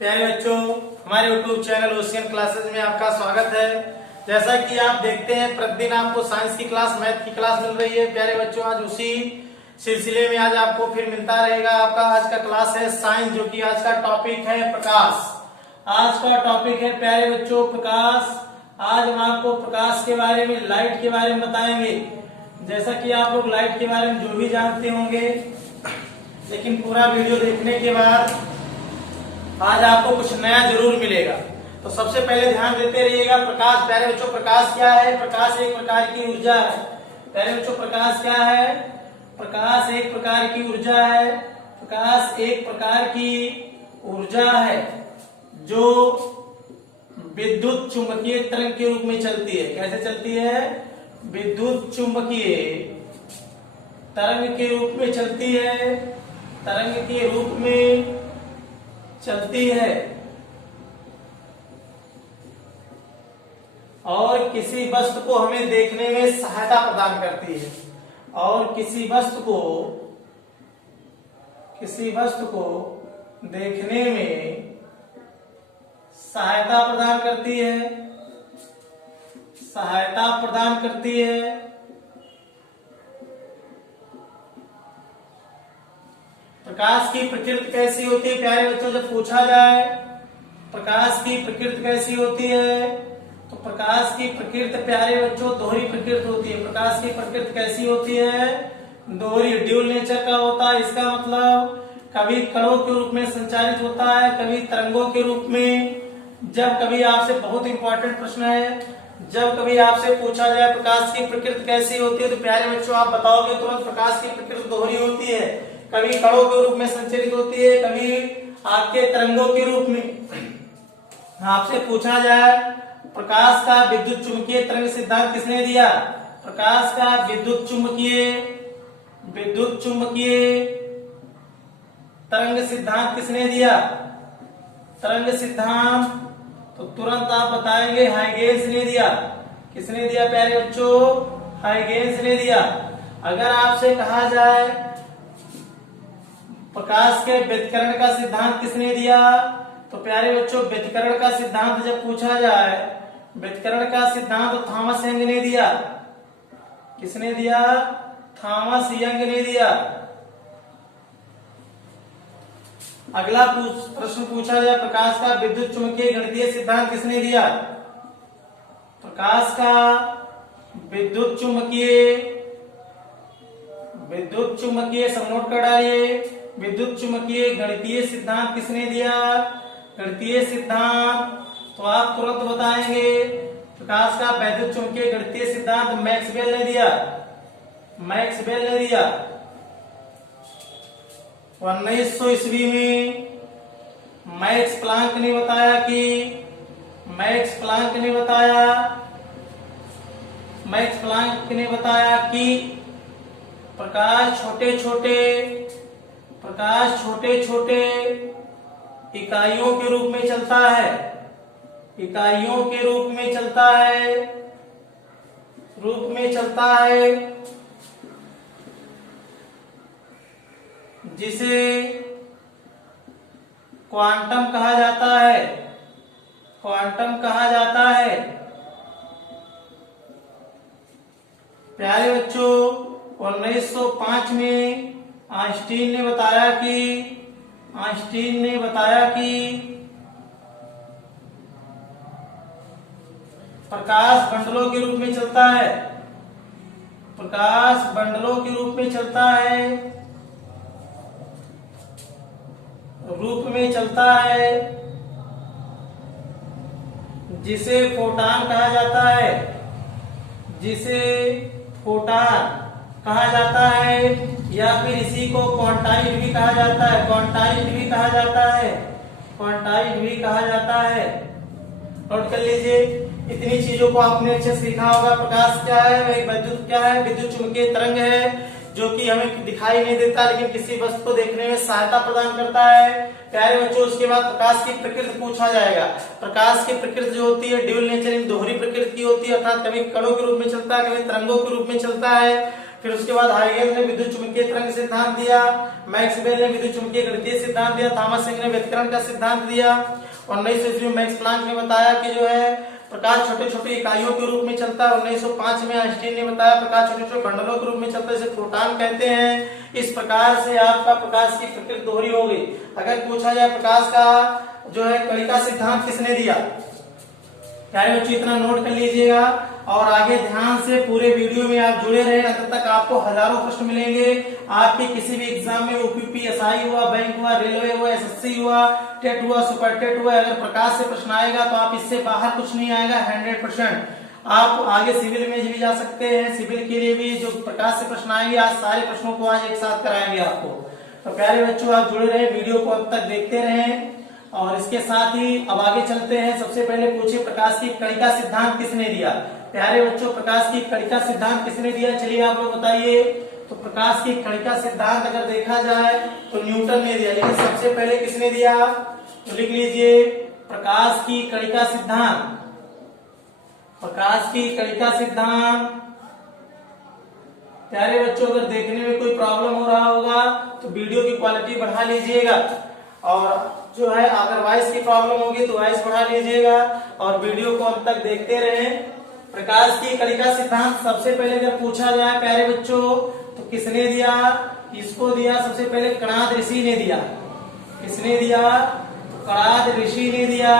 प्यारे बच्चों, हमारे YouTube चैनल ओशियन क्लासेस में आपका स्वागत है। जैसा कि आप देखते हैं प्रतिदिन आपको साइंस की क्लास, मैथ की क्लास मिल रही है। प्यारे बच्चों, आज उसी सिलसिले में आज आपको फिर मिलता रहेगा। आपका आज का क्लास है साइंस, जो कि आज का टॉपिक है प्रकाश। आज का टॉपिक है प्यारे बच्चों प्रकाश। आज हम आपको प्रकाश के बारे में, लाइट के बारे में बताएंगे। जैसा कि आप लोग लाइट के बारे में जो भी जानते होंगे, लेकिन पूरा वीडियो देखने के बाद आज आपको कुछ नया जरूर मिलेगा। तो सबसे पहले ध्यान देते रहिएगा। प्रकाश, प्यारे बच्चों, प्रकाश क्या है? प्रकाश एक प्रकार की ऊर्जा है। प्यारे बच्चों, प्रकाश क्या है? प्रकाश एक प्रकार की ऊर्जा है। प्रकाश एक प्रकार की ऊर्जा है जो विद्युत चुंबकीय तरंग के रूप में चलती है। कैसे चलती है? विद्युत चुंबकीय तरंग के रूप में चलती है। तरंग के रूप में चलती है और किसी वस्तु को हमें देखने में सहायता प्रदान करती है। और किसी वस्तु को देखने में सहायता प्रदान करती है। सहायता प्रदान करती है। प्रकाश की प्रकृति कैसी होती है? प्यारे बच्चों, जब पूछा जाए प्रकाश की प्रकृति कैसी होती है, तो प्रकाश की प्रकृति प्यारे बच्चों दोहरी प्रकृति होती है। प्रकाश की प्रकृति कैसी होती है? दोहरी, ड्यूल नेचर का होता है। इसका मतलब कभी कणों के रूप में संचारित होता है, कभी तरंगों के रूप में। जब कभी आपसे, बहुत इंपॉर्टेंट प्रश्न है, जब कभी आपसे पूछा जाए प्रकाश की प्रकृति कैसी होती है, तो प्यारे बच्चों आप बताओगे तुरंत प्रकाश की प्रकृति दोहरी होती है। कभी कणों के रूप में संचरित होती है, कभी आपके तरंगों के रूप में। आपसे पूछा जाए प्रकाश का विद्युत चुंबकीय तरंग सिद्धांत किसने दिया? प्रकाश का विद्युत चुंबकीय तरंग सिद्धांत किसने दिया? तरंग सिद्धांत, तो तुरंत आप बताएंगे हाइगेंस ने दिया। किसने दिया प्यारे बच्चों? हाइगेंस ने दिया। अगर आपसे कहा जाए प्रकाश के व्यतिकरण का सिद्धांत किसने दिया, तो प्यारे बच्चों व्यतिकरण का सिद्धांत जब पूछा जाए, व्यतिकरण का सिद्धांत थॉमस यंग ने दिया। किसने दिया? थॉमस यंग ने दिया। अगला प्रश्न पूछा जाए प्रकाश का विद्युत चुंबकीय गणितीय सिद्धांत किसने दिया? प्रकाश का विद्युत चुंबकीय सब नोट कर डालिए। विद्युत चुंबकीय गणितीय सिद्धांत किसने दिया? गणितीय सिद्धांत, तो आप तुरंत बताएंगे प्रकाश का विद्युत चुंबकीय गणितीय सिद्धांत मैक्सवेल ने दिया। मैक्सवेल ने दिया 1900 ईस्वी में। मैक्स प्लांक ने बताया कि प्रकाश छोटे छोटे इकाइयों के रूप में चलता है। इकाइयों के रूप में चलता है जिसे क्वांटम कहा जाता है। प्यारे बच्चों 1905 में आइंस्टीन ने बताया कि प्रकाश बंडलों के रूप में चलता है। प्रकाश बंडलों के रूप में चलता है, जिसे फोटान कहा जाता है, या फिर इसी को क्वांटाइड भी कहा जाता है। नोट कर लीजिए, इतनी चीजों को आपने अच्छे से सीखा होगा। प्रकाश क्या है? एक विद्युत चुंबकीय तरंग है जो कि हमें दिखाई नहीं देता, लेकिन किसी वस्तु को देखने में सहायता प्रदान करता है। प्यारे बच्चों, उसके बाद प्रकाश की प्रकृति पूछा जाएगा। प्रकाश की प्रकृति जो होती है ड्यूल नेचर, दोहरी प्रकृति की होती है, अर्थात कभी कणों के रूप में चलता है, कभी तरंगों के रूप में चलता है। फिर उसके बाद हाइगेंस ने विद्युत चुंबकीय तरंग सिद्धांत दिया, मैक्सवेल ने विद्युत चुंबकीय गणितीय सिद्धांत दिया, थॉमस यंग ने व्यतिकरण का सिद्धांत दिया। 1900 ईस्वी में मैक्स प्लांक ने बताया कि जो है प्रकाश छोटे छोटे इकाइयों के रूप में चलता है। 1905 में आइंस्टीन ने बताया प्रकाश छोटे छोटे खंडलों के रूप में चलता है, इसे प्रोटॉन कहते हैं। इस प्रकार से आपका प्रकाश की प्रकृति दोहरी हो गई। अगर पूछा जाए प्रकाश का जो है कणिका सिद्धांत किसने दिया, प्यारे बच्चों इतना नोट कर लीजिएगा और आगे ध्यान से पूरे वीडियो में आप जुड़े रहे, अंत तक आपको हजारों प्रश्न मिलेंगे। आपके किसी भी एग्जाम में ओपीपी, एसआई हुआ, बैंक हुआ, रेलवे हुआ, एसएससी हुआ, टेट हुआ, सुपर टेट हुआ, अगर प्रकाश से प्रश्न आएगा तो आप इससे बाहर कुछ नहीं आएगा 100%। आप आगे सिविल में भी जा सकते हैं, सिविल के लिए भी जो प्रकाश से प्रश्न आएंगे, आज सारे प्रश्नों को आज एक साथ कराएंगे आपको। तो प्यारे बच्चों आप जुड़े रहे, वीडियो को अब तक देखते रहें। और इसके साथ ही अब आगे चलते हैं। सबसे पहले पूछिए प्रकाश की कणिका सिद्धांत किसने दिया। प्यारे बच्चों प्रकाश की कणिका सिद्धांत किसने दिया, चलिए आप लोग बताइए। तो प्रकाश की कणिका सिद्धांत अगर देखा जाए तो न्यूटन ने दिया, लेकिन सबसे पहले किसने दिया, तो लिख लीजिए प्रकाश की कणिका सिद्धांत। प्रकाश की कणिका सिद्धांत प्यारे बच्चों अगर देखने में कोई प्रॉब्लम हो रहा होगा तो वीडियो की क्वालिटी बढ़ा लीजिएगा, और जो है अगर वॉइस की प्रॉब्लम होगी तो वॉइस बढ़ा लीजिएगा और वीडियो को अंत तक देखते रहें। प्रकाश की कणिका सिद्धांत सबसे पहले अगर पूछा जाए प्यारे बच्चों तो किसने दिया, इसको दिया सबसे पहले कणाद ऋषि ने दिया। किसने दिया, तो कणाद ऋषि ने दिया।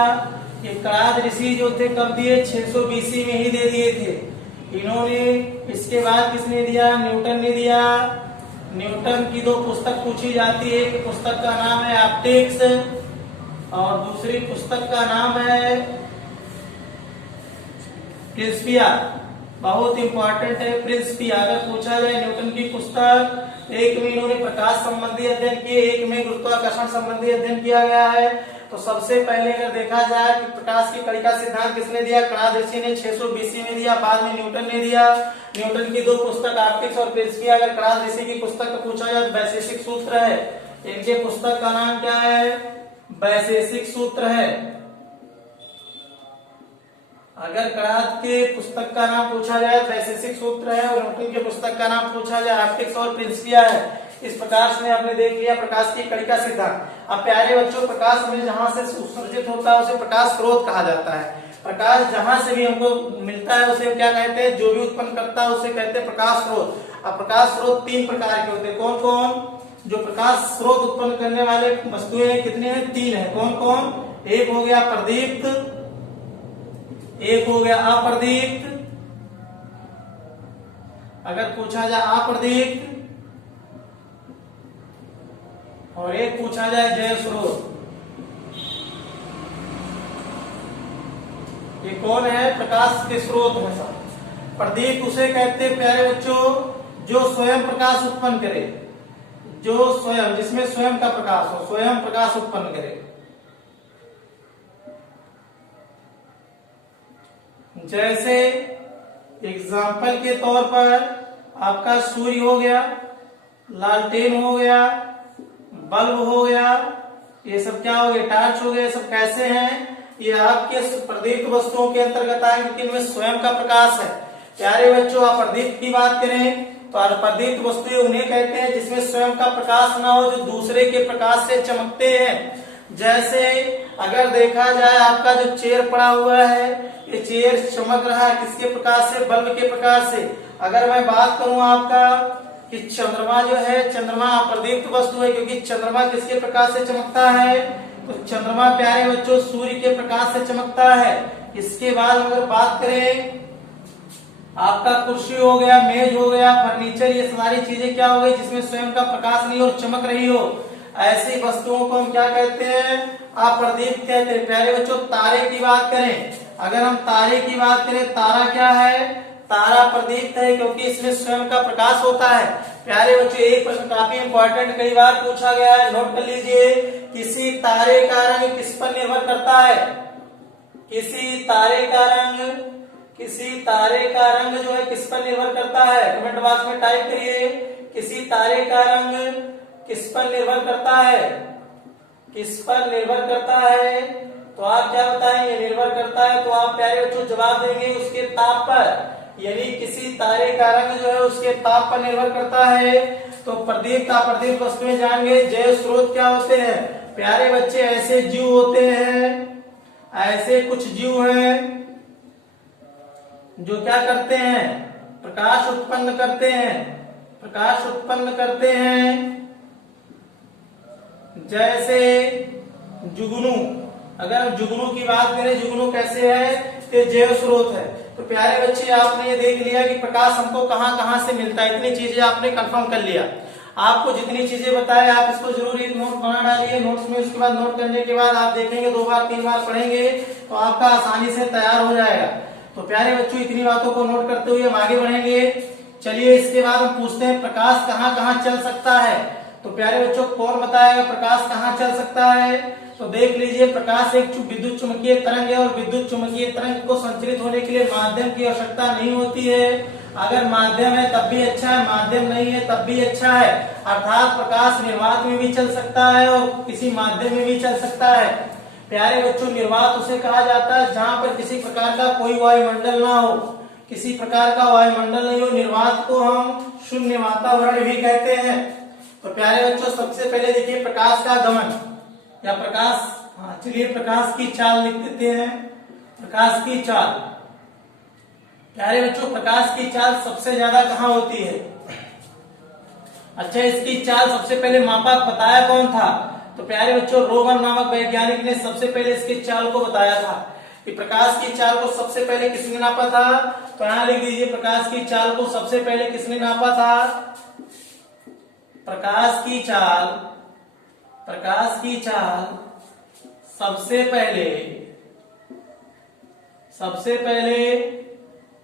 ये कणाद ऋषि जो थे कब दिए, 600 बीसी में ही दे दिए थे इन्होंने। इसके बाद किसने दिया, न्यूटन ने दिया। न्यूटन की दो पुस्तक पूछी जाती है, एक पुस्तक का नाम है ऑप्टिक्स और दूसरी पुस्तक का नाम है प्रिंसिपिया। बहुत इंपॉर्टेंट है प्रिंसिपिया। अगर पूछा जाए न्यूटन की पुस्तक, एक में इन्होंने प्रकाश संबंधी अध्ययन किए, एक में गुरुत्वाकर्षण संबंधी अध्ययन किया गया है। तो सबसे पहले अगर देखा जाए कि प्रकाश की कणिका सिद्धांत किसने दिया, कणाद ऋषि ने 600 बीसी में दिया, बाद में न्यूटन ने दिया। न्यूटन की दो पुस्तक ऑप्टिक्स और प्रिंसिपिया। अगर कणाद ऋषि की पुस्तक का पूछा जाए वैशेषिक सूत्र है, इनके पुस्तक का नाम क्या है, वैशेषिक सूत्र है। अगर कणाद के पुस्तक का नाम पूछा जाए वैशेषिक सूत्र है और न्यूटन के पुस्तक का नाम पूछा जाए ऑप्टिक्स और प्रिंसिपिया है। इस प्रकार से आपने देख लिया प्रकाश की कणिका सिद्धांत। अब प्यारे बच्चों प्रकाश हमें जहां से उत्सर्जित होता है उसे प्रकाश स्रोत कहा जाता है। प्रकाश जहां से भी हमको मिलता है उसे क्या कहते हैं, जो भी उत्पन्न करता है उसे कहते हैं प्रकाश स्रोत। अब प्रकाश स्रोत तीन प्रकार के होते हैं। कौन कौन, जो प्रकाश स्रोत उत्पन्न करने वाले वस्तुएं कितने हैं, तीन है। कौन कौन, एक हो गया प्रदीप्त, एक हो गया अप्रदीप्त। अगर पूछा जाए अप्रदीप्त और एक पूछा जाए जय स्रोत। ये कौन है, प्रकाश के स्रोत है सब। प्रदीप्त उसे कहते हैं प्यारे बच्चों जो स्वयं प्रकाश उत्पन्न करे, जो स्वयं, जिसमें स्वयं का प्रकाश हो, स्वयं प्रकाश उत्पन्न करे। जैसे एग्जाम्पल के तौर पर आपका सूर्य हो गया, लालटेन हो गया, बल्ब हो गया, ये सब क्या हो गया, टार्च हो गया। ये सब कैसे हैं, ये आपके प्रदीप्त वस्तुओं के अंतर्गत आए क्योंकि इनमें स्वयं का प्रकाश है। प्यारे बच्चों आप प्रदीप्त की बात करें तो प्रदीप्त वस्तुएं उन्हें कहते हैं जिसमें स्वयं का प्रकाश ना हो, जो दूसरे के प्रकाश से चमकते हैं। जैसे अगर देखा जाए आपका जो चेयर पड़ा हुआ है, ये चेयर चमक रहा है किसके प्रकाश से, बल्ब के प्रकाश से। अगर मैं बात करूं आपका कि चंद्रमा जो है, चंद्रमा अप्रदीप्त वस्तु है क्योंकि चंद्रमा किसके प्रकाश से चमकता है, तो चंद्रमा प्यारे बच्चों सूर्य के प्रकाश से चमकता है। इसके बाद अगर बात करें आपका कुर्सी हो गया, मेज हो गया, फर्नीचर, ये सारी चीजें क्या हो गई जिसमें स्वयं का प्रकाश नहीं और चमक रही हो, ऐसी वस्तुओं को हम क्या कहते हैं, अप्रदीप्त कहते हैं। प्यारे बच्चों तारे की बात करें, अगर हम तारे की बात करें, तारा क्या है, तारा प्रदीप्त है क्योंकि इसमें स्वयं का प्रकाश होता है। प्यारे बच्चों एक प्रश्न काफी इंपॉर्टेंट कई बार पूछा गया है, नोट कर लीजिए। किसी तारे का रंग किस पर निर्भर करता है, किसी तारे का रंग, किसी तारे का रंग जो है किस पर निर्भर करता है, कमेंट बॉक्स में टाइप करिए। किसी तारे का रंग किस पर निर्भर करता है, किस पर निर्भर करता है, तो आप क्या बताएंगे, निर्भर करता है। तो आप प्यारे बच्चों जवाब देंगे उसके ताप पर। यानी किसी तारे का रंग जो है उसके ताप पर निर्भर करता है। तो प्रदीप्त अप्रदीप्त वस्तुएं जानेंगे। जैव स्रोत क्या होते हैं प्यारे बच्चे? ऐसे जीव होते हैं, ऐसे कुछ जीव हैं जो क्या करते हैं? प्रकाश उत्पन्न करते हैं, प्रकाश उत्पन्न करते हैं। जैसे जुगनू, अगर हम जुगनू की बात करें, जुगनू कैसे है? ये जैव स्रोत है। तो प्यारे बच्चे आपने ये देख लिया कि प्रकाश हमको कहां कहां से मिलता है, इतनी चीजें आपने कंफर्म कर लिया। आपको जितनी चीजें बताए आप इसको जरूर एक नोट बना डालिए नोट्स में। उसके बाद नोट करने के बाद आप देखेंगे 2 बार 3 बार पढ़ेंगे तो आपका आसानी से तैयार हो जाएगा। तो प्यारे बच्चों इतनी बातों को नोट करते हुए हम आगे बढ़ेंगे। चलिए इसके बाद हम पूछते हैं प्रकाश कहां कहां चल सकता है। तो प्यारे बच्चों कौन बताएगा प्रकाश कहां चल सकता है? तो देख लीजिए, प्रकाश एक विद्युत चुम्बकीय तरंग है और विद्युत चुम्बकीय तरंग को संचरित होने के लिए माध्यम की आवश्यकता नहीं होती है। अगर माध्यम है तब भी अच्छा है, माध्यम नहीं है तब भी अच्छा है। अर्थात प्रकाश निर्वात में भी चल सकता है और किसी माध्यम में भी चल सकता है। प्यारे बच्चों निर्वात उसे कहा जाता है जहां पर किसी प्रकार का कोई वायुमंडल ना हो, किसी प्रकार का वायुमंडल नहीं हो। निर्वात को हम शून्य वातावरण भी कहते हैं। तो प्यारे बच्चों सबसे पहले देखिए प्रकाश का गमन या प्रकाश, चलिए प्रकाश की चाल लिख देते हैं। प्रकाश की चाल, प्यारे बच्चों प्रकाश की चाल सबसे ज्यादा कहाँ होती है? अच्छा इसकी चाल सबसे पहले मापा बताया कौन था? तो प्यारे बच्चों रोमन नामक वैज्ञानिक ने सबसे पहले इसकी चाल को बताया था। कि प्रकाश की चाल को सबसे पहले किसने नापा था? तो यहां लिख दीजिए प्रकाश की चाल को सबसे पहले किसने नापा था? प्रकाश की चाल, प्रकाश की चाल सबसे पहले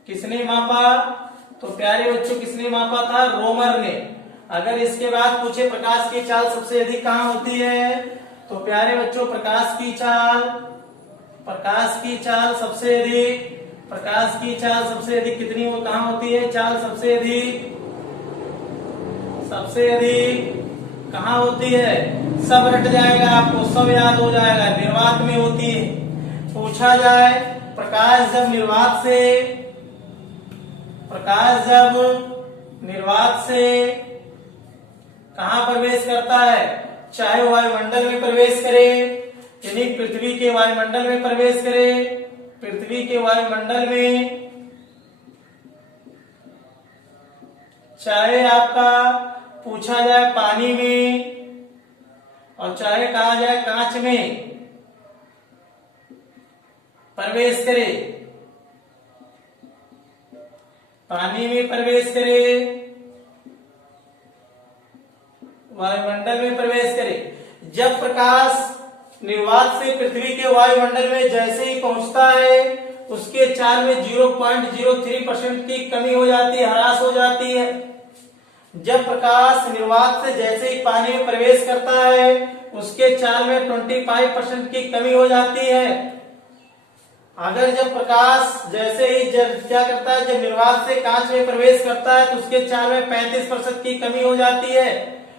किसने मापा? तो प्यारे बच्चों किसने मापा था? रोमर ने। अगर इसके बाद पूछे प्रकाश की चाल सबसे अधिक कहां होती है? तो प्यारे बच्चों प्रकाश की चाल सबसे अधिक, प्रकाश की चाल सबसे अधिक कितनी हो कहां होती है? चाल सबसे अधिक कहां होती है? सब रट जाएगा आपको, सब याद हो जाएगा, निर्वात में होती है। पूछा जाए प्रकाश जब निर्वात से कहां प्रवेश करता है? चाहे वायुमंडल में प्रवेश करे, यानी पृथ्वी के वायुमंडल में प्रवेश करे, पृथ्वी के वायुमंडल में, चाहे आपका पूछा जाए पानी में, और चाहे कहा जाए कांच में प्रवेश करे, पानी में प्रवेश करे, वायुमंडल में प्रवेश करे। जब प्रकाश निर्वात से पृथ्वी के वायुमंडल में जैसे ही पहुंचता है उसके चाल में 0.03% की कमी हो जाती है, ह्रास हो जाती है। जब प्रकाश निर्वात से जैसे ही पानी में प्रवेश करता है उसके चाल में 25% की कमी हो जाती है। अगर जब प्रकाश जैसे ही क्या करता है, जब निर्वात से कांच में प्रवेश करता है तो उसके चाल में 35% की कमी हो जाती है।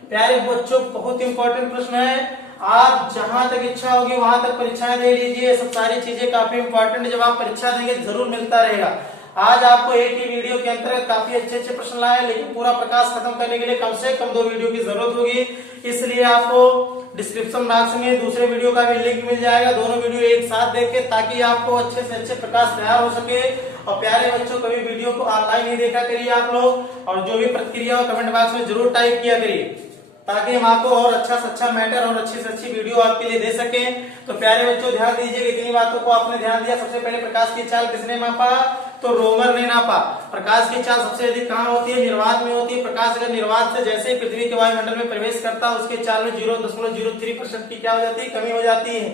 प्यारे बच्चों बहुत इंपॉर्टेंट प्रश्न है, आप जहां तक इच्छा होगी वहां तक परीक्षाएं दे लीजिए। सब सारी चीजें काफी इंपॉर्टेंट, जब आप परीक्षा देंगे जरूर मिलता रहेगा। आज आपको एक ही वीडियो के अंतर्गत काफी अच्छे अच्छे प्रश्न लाए, लेकिन पूरा प्रकाश खत्म करने के लिए कम से कम 2 वीडियो की जरूरत होगी। इसलिए आपको डिस्क्रिप्शन बॉक्स में दूसरे वीडियो का भी लिंक मिल जाएगा, दोनों वीडियो एक साथ देखें ताकि आपको अच्छे से अच्छे प्रकाश तैयार हो सके। और प्यारे बच्चों कभी वीडियो को ऑनलाइन ही देखा करिए आप लोग, और जो भी प्रतिक्रिया हो कमेंट बॉक्स में जरूर टाइप किया करिए ताकि हम आपको और अच्छा से अच्छा मैटर और अच्छी से अच्छी वीडियो आपके लिए दे सकें। तो प्यारे बच्चों ध्यान दीजिए, इतनी बातों को आपने ध्यान दिया। सबसे पहले प्रकाश की चाल किसने मापा? तो रोमर ने नापा। प्रकाश की चाल सबसे अधिक कहां होती है? निर्वात में होती है। प्रकाश अगर निर्वात से जैसे ही पृथ्वी के वायुमंडल में प्रवेश करता है उसके चाल में 0.03% की क्या हो जाती है? कमी हो जाती है।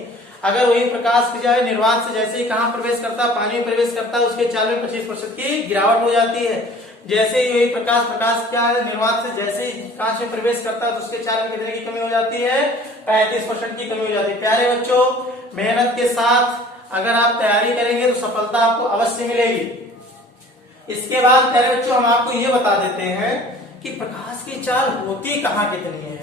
अगर वही प्रकाश की जाए निर्वात से जैसे ही कहां प्रवेश करता है? पानी में प्रवेश करता है, उसके चाल में 25% की गिरावट हो जाती है। जैसे ही यही प्रकाश क्या है निर्वात से जैसे ही कांच में प्रवेश करता है तो उसके चाल में कितने की कमी हो जाती है? 35% की कमी हो जाती है। प्यारे बच्चों मेहनत के साथ अगर आप तैयारी करेंगे तो सफलता आपको अवश्य मिलेगी। इसके बाद प्यारे बच्चों हम आपको ये बता देते हैं कि प्रकाश की चाल होती कहाँ कितनी है,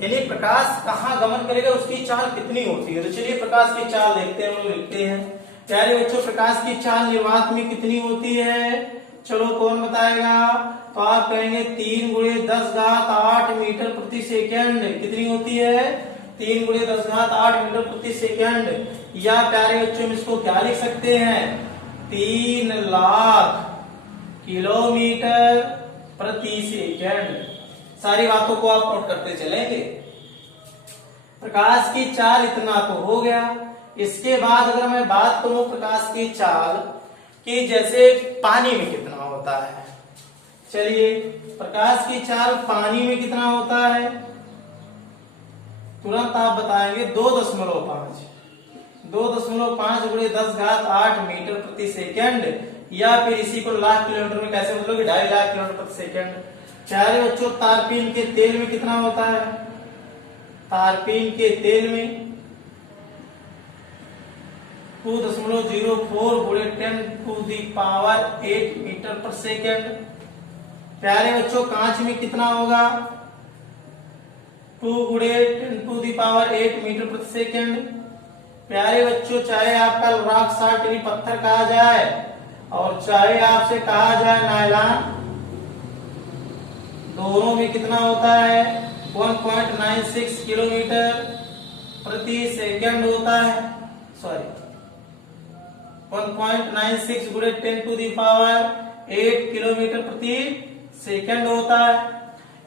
यानी प्रकाश कहाँ गमन करेगा उसकी चाल कितनी होती है। तो चलिए प्रकाश की चाल देखते हैं, हम लोग लिखते हैं। प्यारे बच्चों प्रकाश की चाल निर्वात में कितनी होती है? चलो कौन बताएगा? तो आप कहेंगे 3 गुणे 10 घात 8 मीटर प्रति सेकेंड कितनी होती है? 3 गुणे 10 घात 8 मीटर प्रति सेकेंड। या प्यारे बच्चों हम इसको क्या लिख सकते हैं? 3 लाख किलोमीटर प्रति सेकेंड। सारी बातों को आप नोट करते चलेंगे। प्रकाश की चाल इतना तो हो गया। इसके बाद अगर मैं बात करूं प्रकाश की चाल कि जैसे पानी में कितना होता है, चलिए प्रकाश की चाल पानी में कितना होता है तुरंत आप बताएंगे 2.5 2.5 गुणे 10 घात 8 मीटर प्रति सेकेंड, या फिर इसी को लाख किलोमीटर में कैसे मतलब 2.5 लाख किलोमीटर प्रति सेकेंड। प्यारे बच्चों तारपीन के तेल में कितना होता है? तारपीन के तेल में 2.04 गुणे 10⁸ मीटर पर सेकेंड। प्यारे बच्चों कांच में कितना होगा? 2 गुणे 10⁸ मीटर प्रति सेकेंड। प्यारे बच्चों चाहे आपका रॉक सॉल्ट यानी पत्थर कहा जाए और चाहे आपसे कहा जाए नायलॉन, दोनों में कितना होता है? 1.96 किलोमीटर प्रति सेकेंड होता है। सॉरी 1.96 गुणे 10⁸ किलोमीटर प्रति सेकेंड होता है।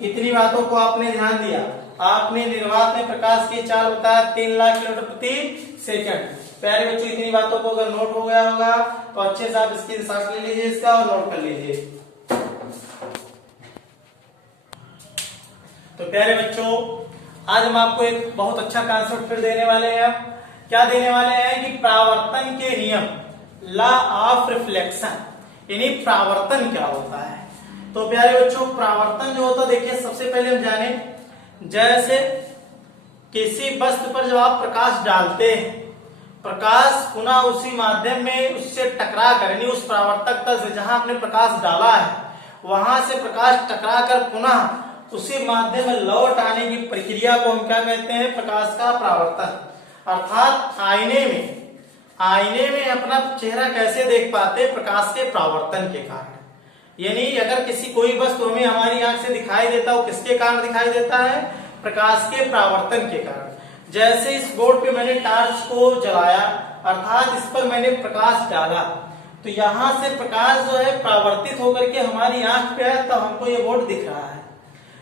इतनी बातों को आपने ध्यान दिया। आपने निर्वात में प्रकाश की चाल बताया 3 लाख किलोमीटर प्रति सेकेंड। प्यारे बच्चों इतनी बातों को अगर नोट हो गया होगा तो अच्छे से आप इसकी सांस ले लीजिए इसका और नोट कर लीजिए। तो प्यारे बच्चों आज हम आपको एक बहुत अच्छा कॉन्सेप्ट फिर देने वाले हैं। क्या देने वाले हैं कि प्रावर्तन के नियम, लॉ ऑफ रिफ्लेक्शन, यानी प्रावर्तन क्या होता है। तो प्यारे बच्चों प्रावर्तन जो होता है देखिए सबसे पहले हम जाने, जैसे किसी वस्तु पर जब आप प्रकाश डालते हैं, प्रकाश पुनः उसी माध्यम में उससे टकरा कर यानी उस प्रावर्तक तल से जहां आपने प्रकाश डाला है वहां से प्रकाश टकरा कर पुनः उसी माध्यम में लौट आने की प्रक्रिया को हम क्या कहते हैं? प्रकाश का प्रावर्तन। अर्थात आईने में अपना चेहरा कैसे देख पाते? प्रकाश के प्रावर्तन के कारण। यानी अगर किसी कोई वस्तु हमें हमारी आंख से दिखाई देता हो, किसके कारण दिखाई देता है? प्रकाश के प्रावर्तन के कारण। जैसे इस बोर्ड पे मैंने टार्च को जलाया अर्थात इस पर मैंने प्रकाश डाला तो यहां से प्रकाश जो है प्रावर्तित होकर के हमारी आंख पे है, तब हमको ये बोर्ड दिख रहा है।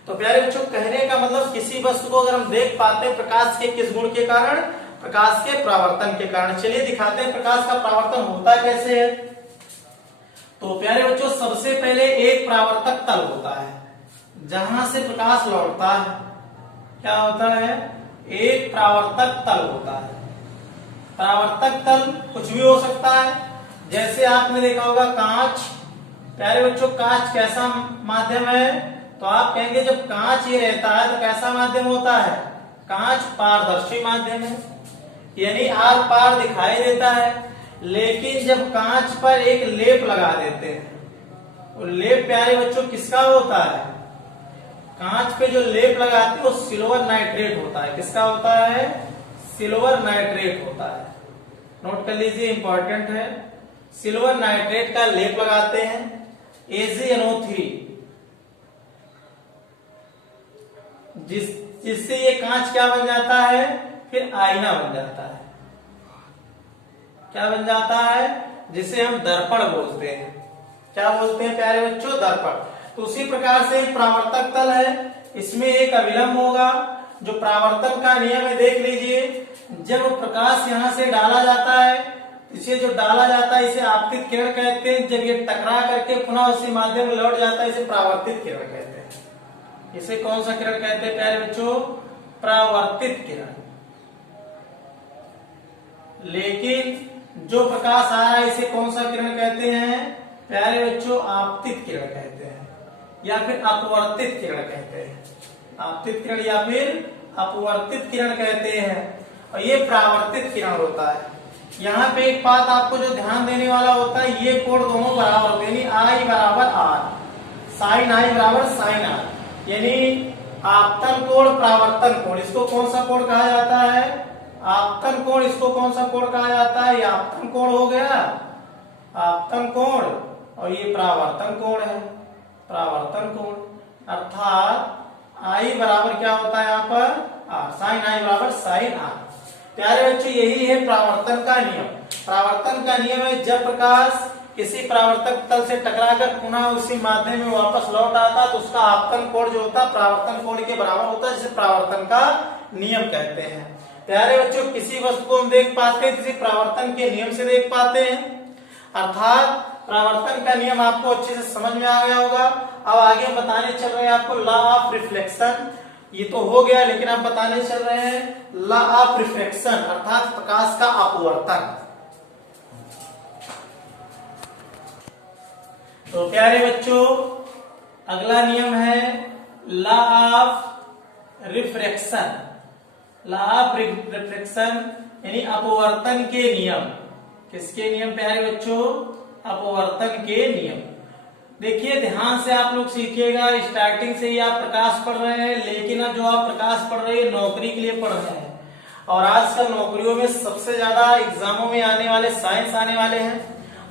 तो प्यारे बच्चों कहने का मतलब किसी वस्तु को अगर हम देख पाते हैं प्रकाश के किस गुण के कारण? प्रकाश के प्रावर्तन के कारण। चलिए दिखाते हैं प्रकाश का प्रावर्तन होता कैसे है। तो प्यारे बच्चों सबसे पहले एक प्रावर्तक तल होता है जहां से प्रकाश लौटता है। क्या होता है? एक प्रावर्तक तल होता है। प्रावर्तक तल कुछ भी हो सकता है। जैसे आपने देखा होगा कांच। प्यारे बच्चों कांच कैसा माध्यम है? तो आप कहेंगे जब कांच ये रहता है तो कैसा माध्यम होता है? कांच पारदर्शी माध्यम है, यानी आर पार दिखाई देता है। लेकिन जब कांच पर एक लेप लगा देते हैं, वो लेप प्यारे बच्चों किसका होता है? कांच पे जो लेप लगाते हैं वो सिल्वर नाइट्रेट होता है। किसका होता है? सिल्वर नाइट्रेट होता है। नोट कर लीजिए इंपॉर्टेंट है। सिल्वर नाइट्रेट का लेप लगाते हैं AgNO3, जिससे ये कांच क्या बन जाता है? फिर आईना बन जाता है। क्या बन जाता है? जिसे हम दर्पण बोलते हैं। क्या बोलते हैं प्यारे बच्चों? दर्पण। तो उसी प्रकार से एक प्रावर्तक तल है, इसमें एक अविलंब होगा। जो प्रावर्तन का नियम है देख लीजिए, जब प्रकाश यहां से डाला जाता है, इसे जो डाला जाता है इसे आपतित किरण कहते हैं। जब ये टकरा करके पुनः उसी माध्यम में लौट जाता है इसे प्रावर्तित किरण कहते हैं। इसे कौन सा किरण कहते हैं प्यारे बच्चों? प्रावर्तित किरण। लेकिन जो प्रकाश आ रहा है इसे कौन सा किरण कहते हैं प्यारे बच्चों? आपतित किरण कहते हैं या फिर अपवर्तित किरण कहते हैं। आपतित किरण या फिर अपवर्तित किरण कहते हैं। और ये प्रावर्तित किरण होता है। यहाँ पे एक बात आपको जो ध्यान देने वाला होता है, ये कोण दोनों बराबर होते हैं, यानी आई बराबर आर, साइन आई बराबर साइन आर। यानी आपतन कोण प्रावर्तन कोण, इसको कौन सा कोण कहा जाता है? आपतन कोण। इसको कौन सा कोण कहा जाता है? ये आपतन कोण हो गया। आपतन कोण और ये परावर्तन कोण है, परावर्तन कोण, अर्थात आई बराबर क्या होता है यहाँ पर आर, साइन आई बराबर साइन आर। प्यारे बच्चों यही है परावर्तन का नियम। परावर्तन का नियम है जब प्रकाश किसी परावर्तक तल से टकराकर पुनः उसी माध्यम में वापस लौट आता तो उसका आपतन कोण जो होता है परावर्तन कोण के बराबर होता है, जिसे परावर्तन का नियम कहते हैं। प्यारे बच्चों किसी वस्तु को हम देख पाते हैं किसी परावर्तन के नियम से देख पाते हैं, अर्थात परावर्तन का नियम आपको अच्छे से समझ में आ गया होगा। अब आगे बताने चल रहे हैं आपको लॉ ऑफ रिफ्लेक्शन। ये तो हो गया, लेकिन आप बताने चल रहे हैं लॉ ऑफ रिफ्लेक्शन अर्थात प्रकाश का अपवर्तन। तो प्यारे बच्चों अगला नियम है law of refraction. Law of refraction यानी अपवर्तन के नियम। किसके नियम प्यारे बच्चों? अपवर्तन के नियम। देखिए ध्यान से आप लोग सीखिएगा, स्टार्टिंग से ही आप प्रकाश पढ़ रहे हैं, लेकिन अब जो आप प्रकाश पढ़ रहे हैं नौकरी के लिए पढ़ रहे हैं, और आजकल नौकरियों में सबसे ज्यादा एग्जामों में आने वाले साइंस आने वाले हैं,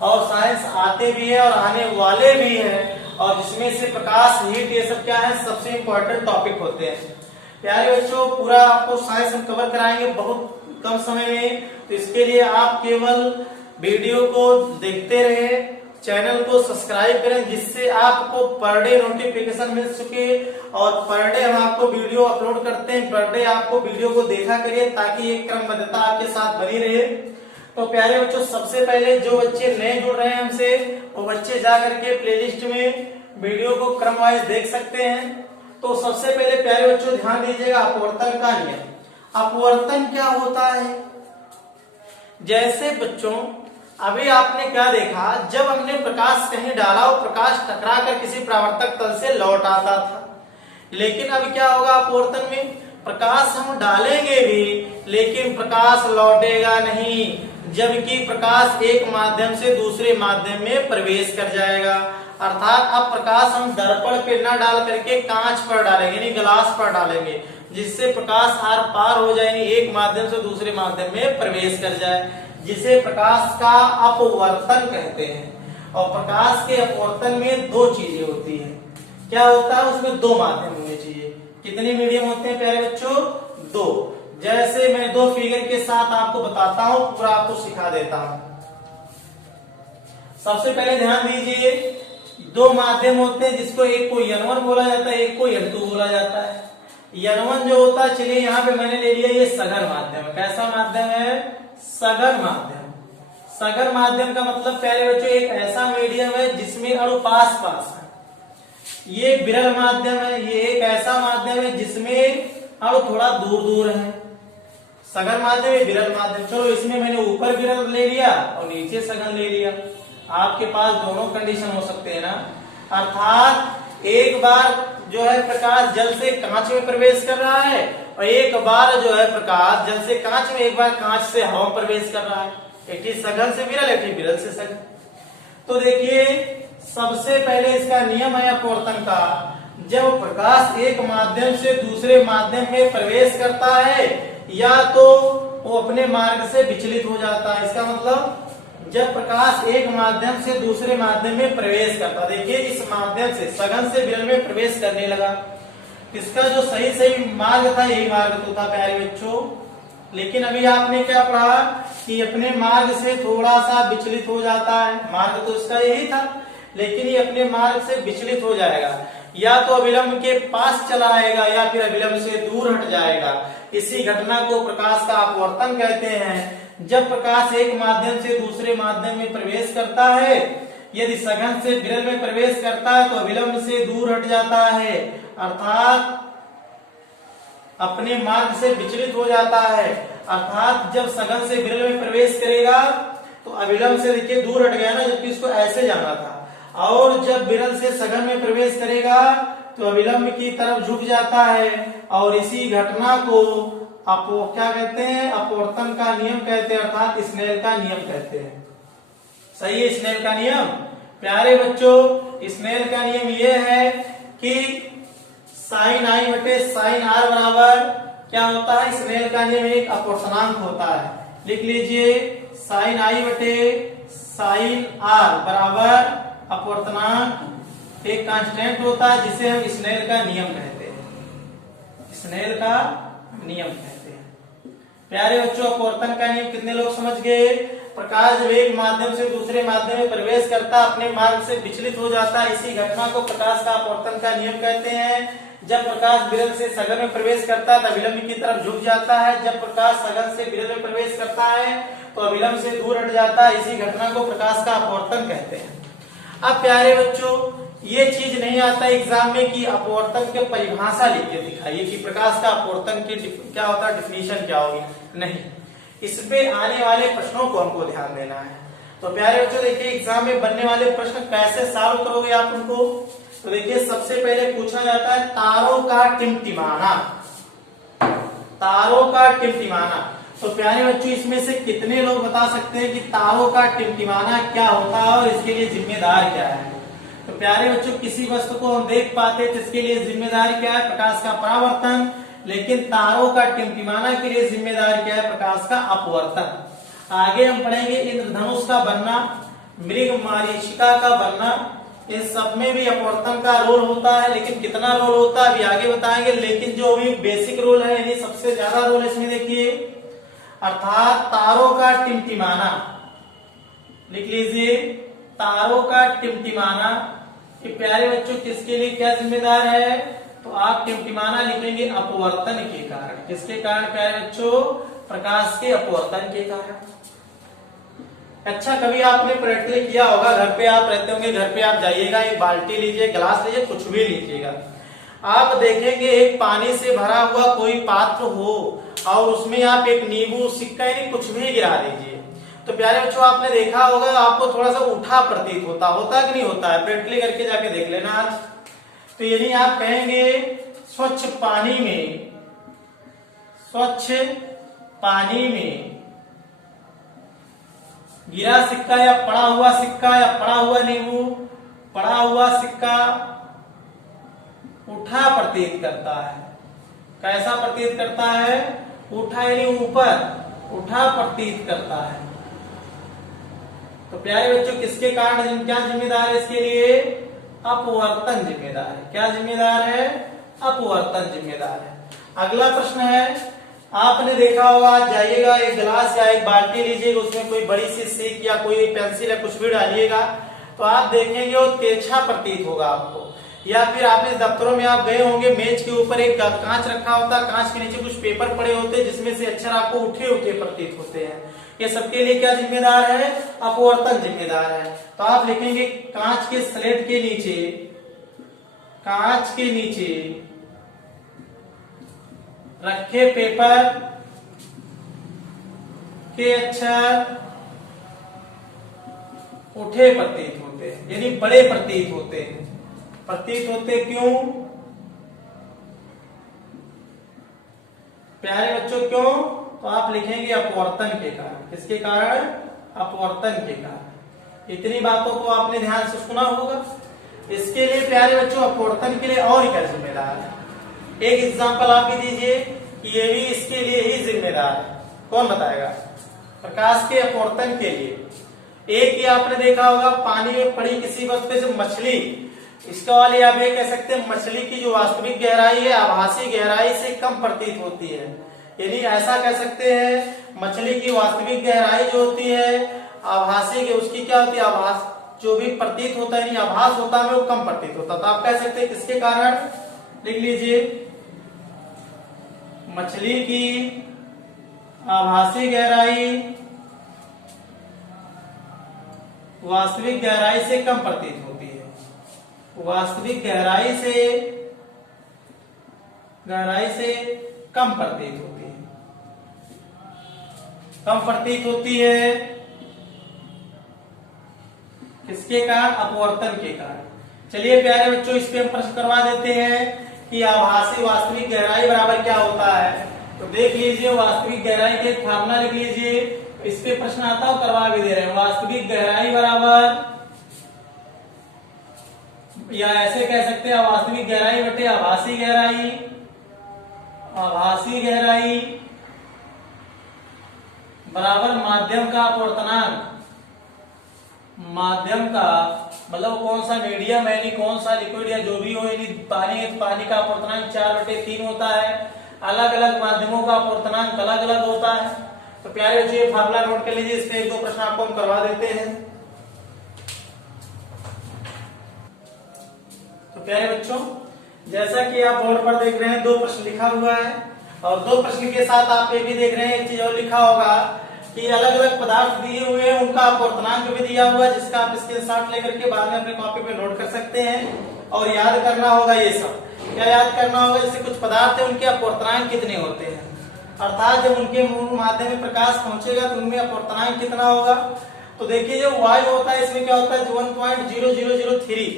और साइंस आते भी है और आने वाले भी हैं, और जिसमें से प्रकाश, हीट, ये सब क्या है सबसे इम्पोर्टेंट टॉपिक होते हैं। प्यारे बच्चों पूरा आपको साइंस हम कवर कराएंगे बहुत कम समय में, तो इसके लिए आप केवल वीडियो को देखते रहे, चैनल को सब्सक्राइब करें, जिससे आपको पर डे नोटिफिकेशन मिल सके, और पर डे हम आपको वीडियो अपलोड करते हैं, पर डे आपको वीडियो को देखा करिए ताकि एक क्रमबद्धता आपके साथ बनी रहे। तो प्यारे बच्चों सबसे पहले जो बच्चे नए जुड़ रहे हैं हमसे, वो बच्चे जा करके प्लेलिस्ट में वीडियो को क्रम वाइज देख सकते हैं। तो सबसे पहले प्यारे बच्चों ध्यान दीजिएगा अपवर्तन का नियम। अपवर्तन क्या होता है? जैसे बच्चों अभी आपने क्या देखा, जब हमने प्रकाश कहीं डाला और प्रकाश टकरा कर किसी परावर्तक तल से लौट आता था, लेकिन अब क्या होगा अपवर्तन में? प्रकाश हम डालेंगे भी लेकिन प्रकाश लौटेगा नहीं, जबकि प्रकाश एक माध्यम से दूसरे माध्यम में प्रवेश कर जाएगा। अर्थात अब प्रकाश हम दर्पण पे न डाल करके कांच पर डालेंगे, यानी ग्लास पर डालेंगे, जिससे प्रकाश आर पार हो जाए, एक माध्यम से दूसरे माध्यम में प्रवेश कर जाए, जिसे प्रकाश का अपवर्तन कहते हैं। और प्रकाश के अपवर्तन में दो चीजें होती है। क्या होता है? उसमें दो माध्यम होने चाहिए। कितने मीडियम होते हैं प्यारे बच्चों? दो। जैसे मैं दो फिगर के साथ आपको बताता हूं, पूरा आपको सिखा देता हूं। सबसे पहले ध्यान दीजिए, दो माध्यम होते हैं जिसको एक को N1 बोला जाता है, एक को N2 बोला जाता है। N1 जो होता है, चलिए यहाँ पे मैंने ले लिया ये सघन माध्यम है। कैसा माध्यम है? सघन माध्यम। सघन माध्यम का मतलब प्यारे बच्चों एक ऐसा मीडियम है जिसमें अणु पास पास है। ये विरल माध्यम है, ये एक ऐसा माध्यम है जिसमें अणु थोड़ा दूर दूर है। सघन माध्यम है, विरल माध्यम। चलो इसमें मैंने ऊपर विरल ले लिया और नीचे सघन ले लिया। आपके पास दोनों कंडीशन हो सकते हैं ना। अर्थात एक बार जो है प्रकाश जल से कांच में प्रवेश कर रहा है, और एक बार जो है प्रकाश जल से कांच में, एक बार कांच से हवा में प्रवेश कर रहा है। एक ही सघन से विरल, एक ही विरल से सघन। तो देखिए सबसे पहले इसका नियम है अपवर्तन का। जब प्रकाश एक माध्यम से दूसरे माध्यम में प्रवेश करता है, या तो वो अपने मार्ग से विचलित हो जाता है। इसका मतलब जब प्रकाश एक माध्यम से दूसरे माध्यम में प्रवेश करता, देखिए इस माध्यम से सघन से विरल में प्रवेश करने लगा, इसका जो सही मार्ग था यही मार्ग तो था प्यारे बच्चों। लेकिन अभी आपने क्या पढ़ा कि अपने मार्ग से थोड़ा सा विचलित हो जाता है। मार्ग तो इसका यही था, लेकिन ये अपने मार्ग से विचलित हो जाएगा, या तो अविलंब के पास चला आएगा या फिर अविलंब से दूर हट जाएगा। इसी घटना को प्रकाश का अपवर्तन कहते हैं। जब प्रकाश एक माध्यम से दूसरे माध्यम में प्रवेश करता है, यदि सघन से विरल में प्रवेश करता है तो अविलंब से दूर हट जाता है, अर्थात अपने मार्ग से विचलित हो जाता है। अर्थात जब सघन से विरल में प्रवेश करेगा तो अविलंब से देखिए दूर हट गया ना, जबकि इसको ऐसे जाना था। और जब विरल से सघन में प्रवेश करेगा तो अविलंब की तरफ झुक जाता है, और इसी घटना को आप क्या कहते हैं? अपवर्तन का नियम कहते हैं, अर्थात स्नेल का नियम कहते हैं। सही है स्नेल का नियम। प्यारे बच्चों स्नेल का नियम यह है कि साइन आई बटे साइन आर बराबर क्या होता है? स्नेल का नियम एक अपवर्तनांक होता है। लिख लीजिए साइन आई बटे साइन आर बराबर अपवर्तनांक एक कांस्टेंट होता है जिसे हम स्नेल का नियम कहते हैं। स्नेल का नियम कहते हैं। प्यारे बच्चों, अपवर्तन का नियम कितने लोग समझ गए? प्रकाश जब एक माध्यम से दूसरे माध्यम में प्रवेश करता अपने मार्ग से विचलित हो जाता है, इसी घटना को प्रकाश का अपवर्तन का नियम कहते हैं। जब प्रकाश विरल से सघन में प्रवेश करता है तो अभिलंब की तरफ झुक जाता है। जब प्रकाश सघन से विरल में प्रवेश करता है तो अभिलंब से दूर हट जाता है, इसी घटना को प्रकाश का अपवर्तन कहते हैं। अब प्यारे बच्चों, ये चीज नहीं आता एग्जाम में कि अपवर्तन के परिभाषा लिख के दिखाइए कि प्रकाश का अपवर्तन की क्या होता है, डिफिनीशन क्या होगी, नहीं। इस पे आने वाले प्रश्नों को हमको ध्यान देना है। तो प्यारे बच्चों देखिए, एग्जाम में बनने वाले प्रश्न कैसे सॉल्व करोगे आप उनको। तो देखिए, सबसे पहले पूछा जाता है तारों का टिमटिमाना। तारों का टिमटिमाना। तो प्यारे बच्चों, इसमें से कितने लोग बता सकते हैं कि तारों का टिमटिमाना क्या होता है और इसके लिए जिम्मेदार क्या है? तो प्यारे बच्चों, किसी वस्तु को हम देख पाते तो इसके लिए जिम्मेदार क्या है? प्रकाश का परावर्तन। लेकिन तारों का टिमटिमाना के लिए जिम्मेदार क्या है? प्रकाश का अपवर्तन। आगे हम पढ़ेंगे इंद्रधनुष का बनना, मृग मरीचिका का बनना, इन सब में भी अपवर्तन का रोल होता है। लेकिन कितना रोल होता है अभी आगे बताएंगे। लेकिन जो भी बेसिक रोल है, यानी सबसे ज्यादा रोल इसमें देखिए, अर्थात तारों का टिमटिमाना। लिख लीजिए, तारों का टिमटिमाना। कि प्यारे बच्चों, किसके लिए क्या जिम्मेदार है? तो आप टिमटिमाना लिखेंगे अपवर्तन के कारण। किसके कारण प्यारे बच्चों? प्रकाश के अपवर्तन के कारण। अच्छा, कभी आपने प्रैक्टिस किया होगा, घर पे आप रहते होंगे, घर पे आप जाइएगा, एक बाल्टी लीजिए, गिलास लीजिए, कुछ भी लीजिएगा, आप देखेंगे एक पानी से भरा हुआ कोई पात्र हो और उसमें आप एक नींबू, सिक्का, यानी कुछ भी गिरा दीजिए। तो प्यारे बच्चों, आपने देखा होगा आपको थोड़ा सा उठा प्रतीत होता कि नहीं होता है? प्रैक्टिस करके जाके देख लेना आज। तो यदि आप कहेंगे स्वच्छ पानी में गिरा सिक्का या पड़ा हुआ नींबू, पड़ा हुआ सिक्का उठा प्रतीत करता है। कैसा प्रतीत करता है? उठा, यानी ऊपर उठा प्रतीत करता है। तो प्यारे बच्चों, किसके कारण क्या जिम्मेदार है इसके लिए? अपवर्तन जिम्मेदार है। क्या जिम्मेदार है? अपवर्तन जिम्मेदार है। अगला प्रश्न है, आपने देखा होगा, जाइएगा एक गिलास या एक बाल्टी लीजिएगा, उसमें कोई बड़ी सी सीख या कोई पेंसिल या कुछ भी डालिएगा तो आप देखेंगे वो तिरछा प्रतीत होगा आपको। या फिर आपने दफ्तरों में आप गए होंगे, मेज के ऊपर एक कांच रखा होता है, कांच के नीचे कुछ पेपर पड़े होते हैं जिसमें से अक्षर आपको उठे उठे प्रतीत होते हैं। ये सबके लिए क्या जिम्मेदार है? अपवर्तन जिम्मेदार है। तो आप लिखेंगे कांच के स्लेट के नीचे रखे पेपर के अक्षर उठे प्रतीत होते हैं, यानी बड़े प्रतीत होते हैं। प्रतीत होते क्यों प्यारे बच्चों? क्यों? तो आप लिखेंगे अपवर्तन के कारण। किसके कारण? अपवर्तन के कारण। इतनी बातों को आपने ध्यान से सुना होगा। इसके लिए प्यारे बच्चों, अपवर्तन के लिए और क्या जिम्मेदार है? एक एग्जांपल आप भी दीजिए कि ये भी इसके लिए ही जिम्मेदार है। कौन बताएगा? प्रकाश के अपवर्तन के लिए एक ही आपने देखा होगा, पानी में पड़ी किसी वस्तु से मछली, इसका वाले आप ये कह सकते हैं मछली की जो वास्तविक गहराई है आभासी गहराई से कम प्रतीत होती है। यानी ऐसा कह सकते हैं, मछली की वास्तविक गहराई जो होती है आभासी, उसकी क्या होती है? आभास जो भी प्रतीत होता है, आभास होता है, वो कम प्रतीत होता है। तो आप कह सकते हैं किसके कारण? लिख लीजिए, मछली की आभासी गहराई वास्तविक गहराई से कम प्रतीत होती है। वास्तविक गहराई से कम प्रतीत होती है। कम प्रतीत होती है किसके कारण? अपवर्तन के कारण। चलिए प्यारे बच्चों, इस पे हम प्रश्न करवा देते हैं कि आभासी वास्तविक गहराई बराबर क्या होता है। तो देख लीजिए, वास्तविक गहराई का एक फार्मूला लिख लीजिए। इस पे प्रश्न आता हो, करवा भी दे रहे हैं। वास्तविक गहराई बराबर, या ऐसे कह सकते हैं वास्तविक गहराई बटे आभासी गहराई। आभासी गहराई बराबर माध्यम का अपवर्तनांक। माध्यम का मतलब कौन सा मीडियम है, यानी कौन सा लिक्विड या जो भी हो, यानी पानी है तो पानी का अपवर्तनांक 4/3 होता है। अलग अलग माध्यमों का अपवर्तनांक अलग अलग होता है। तो प्यारे बच्चों ये फार्मूला नोट कर लीजिए, इसमें एक दो प्रश्न आपको हम करवा देते हैं। तो प्यारे बच्चों जैसा कि आप बोर्ड पर देख रहे हैं 2 प्रश्न लिखा हुआ है, और 2 प्रश्न के साथ आप ये भी देख रहे हैं एक चीज और लिखा होगा कि अलग अलग पदार्थ दिए हुए हैं, उनका अपवर्तनांक भी दिया हुआ है, जिसका आप स्क्रीनशॉट लेकर के बाद में अपने कॉपी पे नोट कर सकते हैं और याद करना होगा। ये सब क्या याद करना होगा, जैसे कुछ पदार्थ है उनके अपवर्तनांक कितने होते हैं, अर्थात जब उनके मूल माध्यम में प्रकाश पहुंचेगा तो उनमें अपवर्तनांक कितना होगा। तो देखिए जो वायु होता है इसमें क्या होता है 1.0003,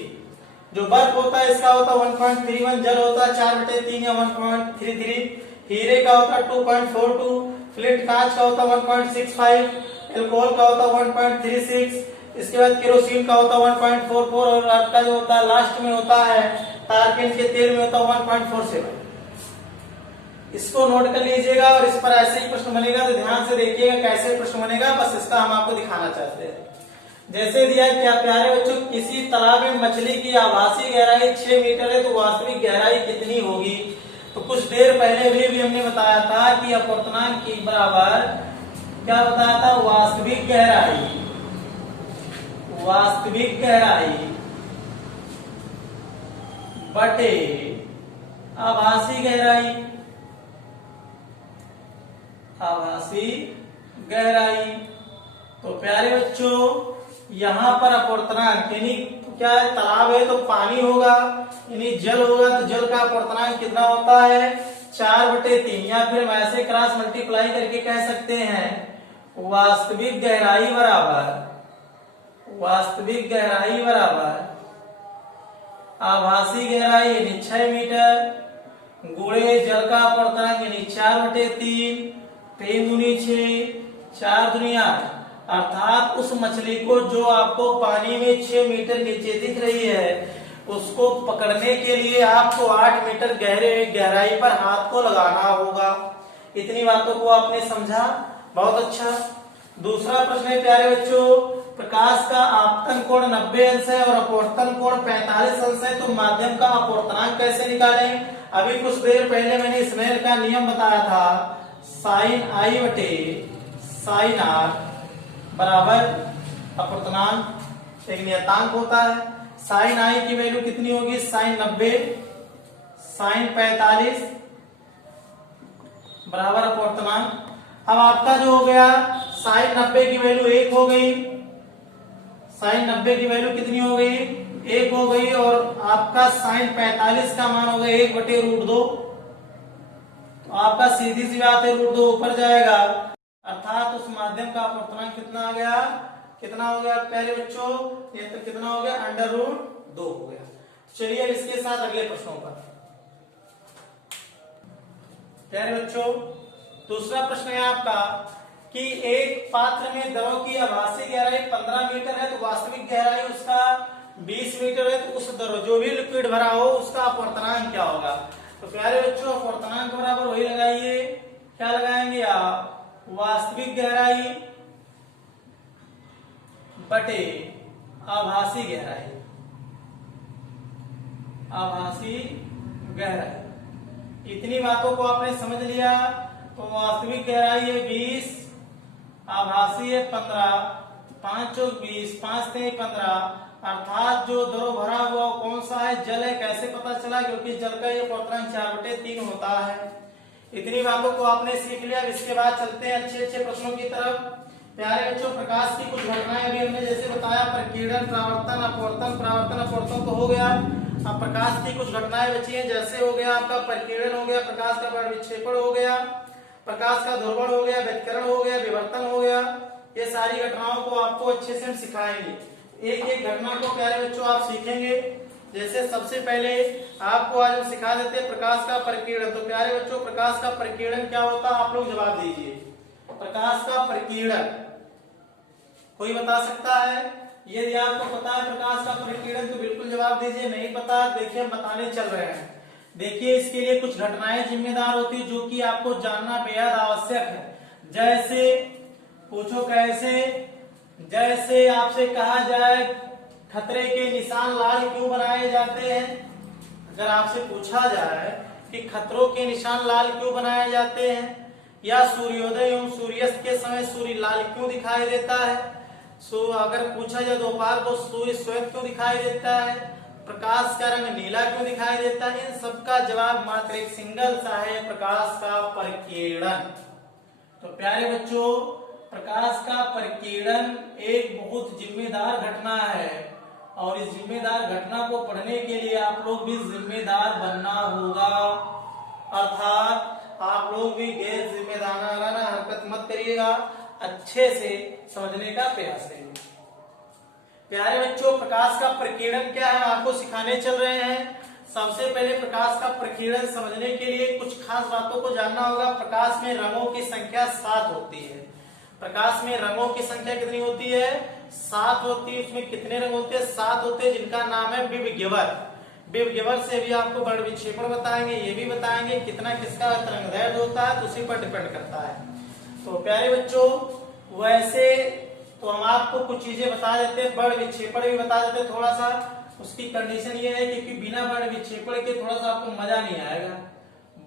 जो बर्फ होता है इसका होता है 1.31, जल होता है 4/3 या 1.33, हीरे का होता है 2.42, फ्लिट कांच का होता है 1.65, एल्कोहल का होता है 1.36, इसके बाद केरोसिन का होता है 1.44 और आपका जो होता है लास्ट में होता है तारपीन के तेल में होता है 1.47। इसको नोट कर लीजिएगा और इस पर ऐसे ही प्रश्न बनेगा तो ध्यान से देखिएगा कैसे प्रश्न बनेगा, बस इसका हम आपको दिखाना चाहते हैं। जैसे दिया क्या प्यारे बच्चों, किसी तालाब में मछली की आभासी गहराई 6 मीटर है तो वास्तविक गहराई कितनी होगी। तो कुछ देर पहले भी हमने बताया था कि अपवर्तनांक की बराबर क्या बताया था, वास्तविक गहराई, वास्तविक गहराई बटे आभासी गहराई, आभासी गहराई। तो प्यारे बच्चों यहाँ पर अपवर्तनांक यानी क्या है, तालाब है तो पानी होगा यानी जल होगा, तो जल का अपवर्तनांक कितना होता है 4/3, या फिर हम ऐसे क्रॉस मल्टीप्लाई करके कह सकते हैं वास्तविक गहराई बराबर, वास्तविक गहराई बराबर आभासी गहराई यानी 6 मीटर गुणे जल का अपवर्तनांक यानी 4/3, 3 दूनी 6, 4 दूनी 8, अर्थात उस मछली को जो आपको पानी में 6 मीटर नीचे दिख रही है उसको पकड़ने के लिए आपको 8 मीटर गहराई पर हाथ को लगाना होगा। इतनी बातों को आपने समझा, बहुत अच्छा। दूसरा प्रश्न है प्यारे बच्चों, प्रकाश का आपतन कोण 90 अंश है और अपवर्तन कोण 45 अंश है, तो माध्यम का अपवर्तनांक कैसे निकालें। अभी कुछ देर पहले मैंने स्नेल का नियम बताया था, साइन आई बटे साइन आर बराबर अपवर्तनांक एक नियतांक होता है। साइन आई की वैल्यू कितनी होगी, साइन 90 साइन 45 बराबर अपवर्तनांक। अब आपका जो हो गया साइन 90 की वैल्यू 1 हो गई, साइन 90 की वैल्यू कितनी हो गई 1 हो गई, और आपका साइन 45 का मान हो गया 1/√2। तो आपका सीधी सी बात है √2 ऊपर जाएगा, अर्थात उस माध्यम का अपवर्तनांक कितना आ गया, कितना हो गया प्यारे बच्चों, ये तो कितना हो गया √2 हो गया। चलिए इसके साथ अगले प्रश्नों पर प्यारे बच्चों, दूसरा प्रश्न है आपका कि एक पात्र में द्रव की आभासी गहराई 15 मीटर है तो वास्तविक गहराई उसका 20 मीटर है, तो उस द्रव जो भी लिक्विड भरा हो उसका अपवर्तनांक क्या होगा। तो प्यारे बच्चों अपवर्तनांक बराबर वही लगाइए, क्या लगाएंगे आप, वास्तविक गहराई बटे आभासी गहराई, आभासी गहराई। इतनी बातों को आपने समझ लिया। तो वास्तविक गहराई है 20, आभासी है 15, 5 चौक 20, 5 3 15, अर्थात जो द्रव भरा हुआ कौन सा है, जल है। कैसे पता चला, क्योंकि जल का ये अपवर्तनांक 4/3 होता है। इतनी बातों को आपने सीख लिया। इसके बाद चलते हैं अच्छे अच्छे प्रश्नों की तरफ। प्यारे बच्चों प्रकाश की कुछ घटनाएं अभी हमने जैसे बताया, प्रकीर्णन, परावर्तन, अपवर्तन, परावर्तन अपवर्तन तो हो गया। अब प्रकाश की कुछ घटनाएं बची हैं, जैसे हो गया आपका प्रकीर्णन हो गया, प्रकाश का विक्षेपण हो गया, प्रकाश का ध्रुवण हो गया, व्यतिकरण हो गया, विवर्तन हो गया। ये सारी घटनाओं को आपको अच्छे से हम सिखाएंगे, एक एक घटना को प्यारे बच्चों आप सीखेंगे। जैसे सबसे पहले आपको आज हम सिखा देते हैं प्रकाश का प्रकीर्णन। तो प्यारे बच्चों प्रकाश का प्रकीर्णन क्या होता है, आप लोग जवाब दीजिए। प्रकाश का प्रकीर्णन कोई बता सकता है? यदि आपको पता है प्रकाश का प्रकीर्णन तो बिल्कुल जवाब दीजिए, नहीं पता देखिए हम बताने चल रहे हैं। देखिए इसके लिए कुछ घटनाएं जिम्मेदार होती है जो कि आपको जानना बेहद आवश्यक है। जैसे पूछो कैसे, जैसे आपसे कहा जाए खतरे के निशान लाल क्यों बनाए जाते हैं? अगर आपसे पूछा जाए कि खतरों के निशान लाल क्यों बनाए जाते हैं, या सूर्योदय एवं सूर्यास्त के समय सूर्य लाल क्यों दिखाई देता है, अगर पूछा जाए दोपहर को सूर्य श्वेत क्यों दिखाई देता है, प्रकाश का रंग नीला क्यों दिखाई देता है, इन सबका जवाब मात्र एक सिंगल सा है, प्रकाश का प्रकीर्णन। तो प्यारे बच्चों, प्रकाश का प्रकीर्णन एक बहुत जिम्मेदार घटना है और इस जिम्मेदार घटना को पढ़ने के लिए आप लोग भी जिम्मेदार बनना होगा, अर्थात आप लोग भी गैर जिम्मेदाराना हरकत मत करिएगा, अच्छे से समझने का प्रयास करिए। प्यारे बच्चों, प्रकाश का प्रकीर्णन क्या है आपको सिखाने चल रहे हैं। सबसे पहले प्रकाश का प्रकीर्णन समझने के लिए कुछ खास बातों को जानना होगा। प्रकाश में रंगों की संख्या 7 होती है। प्रकाश में रंगों की संख्या कितनी होती है? 7 होती है। उसमें कितने रंग होते हैं? 7 होते हैं, जिनका नाम है विभज्ञवर। विभज्ञवर से भी आपको वर्ण विक्षेपण बताएंगे, ये भी बताएंगे कितना किसका तरंगदैर्घ्य होता है, तो उसी पर डिपेंड करता है। तो प्यारे बच्चों, वैसे तो हम आपको कुछ चीजें बता देते हैं, वर्ण विक्षेपण भी बता देते हैं थोड़ा सा। उसकी कंडीशन ये है क्योंकि बिना वर्ण विक्षेपण के थोड़ा सा आपको मजा नहीं आएगा।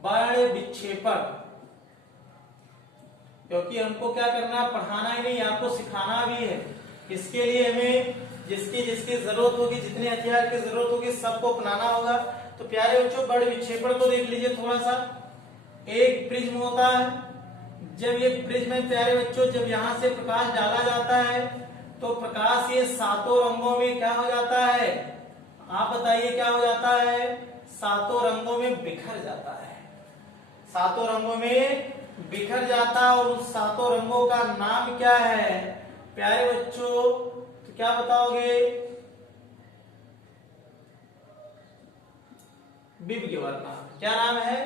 वर्ण विक्षेपण, क्योंकि हमको क्या करना, पढ़ाना ही नहीं, आपको सिखाना भी है। इसके लिए हमें जिसकी जिसकी जरूरत होगी, जितने हथियार की जरूरत होगी, सबको अपनाना होगा। तो प्यारे बच्चों, वर्ण विक्षेपण को देख लीजिए थोड़ा सा। एक प्रिज्म होता है। जब ये प्रिज्म है प्यारे बच्चों, जब यहाँ से प्रकाश डाला जाता है तो प्रकाश ये 7 रंगों में क्या हो जाता है? आप बताइए क्या हो जाता है? 7 रंगों में बिखर जाता है। 7 रंगों में बिखर जाता है। और उन 7 रंगों का नाम क्या है प्यारे बच्चों? तो क्या बताओगे? विभज्ञवर नाम। क्या नाम है?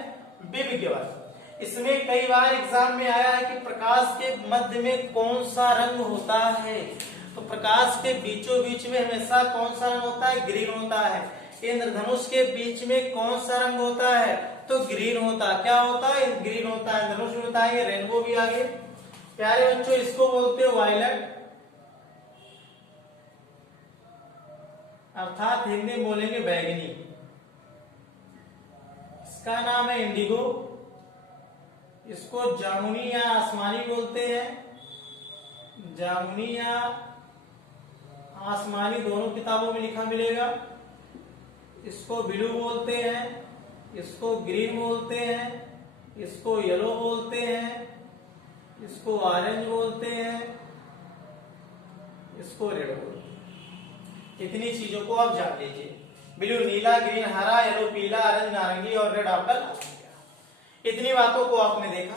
विभज्ञवर। इसमें कई बार एग्जाम में आया है कि प्रकाश के मध्य में कौन सा रंग होता है। तो प्रकाश के बीचों बीच में हमेशा कौन सा रंग होता है? ग्रीन होता है। इंद्रधनुष के बीच में कौन सा रंग होता है? तो ग्रीन होता है। क्या होता है? ग्रीन होता है। इंद्रधनुष में बताएंगे, रेनबो भी आगे। प्यारे बच्चों, इसको बोलते हैं वायलेट, अर्थात हिंदी में बोलेंगे बैगनी। इसका नाम है इंडिगो। इसको जामुनी या आसमानी बोलते हैं। जामुनी या आसमानी दोनों किताबों में लिखा मिलेगा। इसको ब्लू बोलते हैं, इसको ग्रीन बोलते हैं, इसको येलो बोलते हैं, इसको ऑरेंज बोलते हैं, इसको रेड बोलते हैं। इतनी चीजों को आप जान लीजिए। ब्लू नीला, ग्रीन हरा, येलो पीला, ऑरेंज नारंगी और रेड आपका लाल। इतनी बातों को आपने देखा।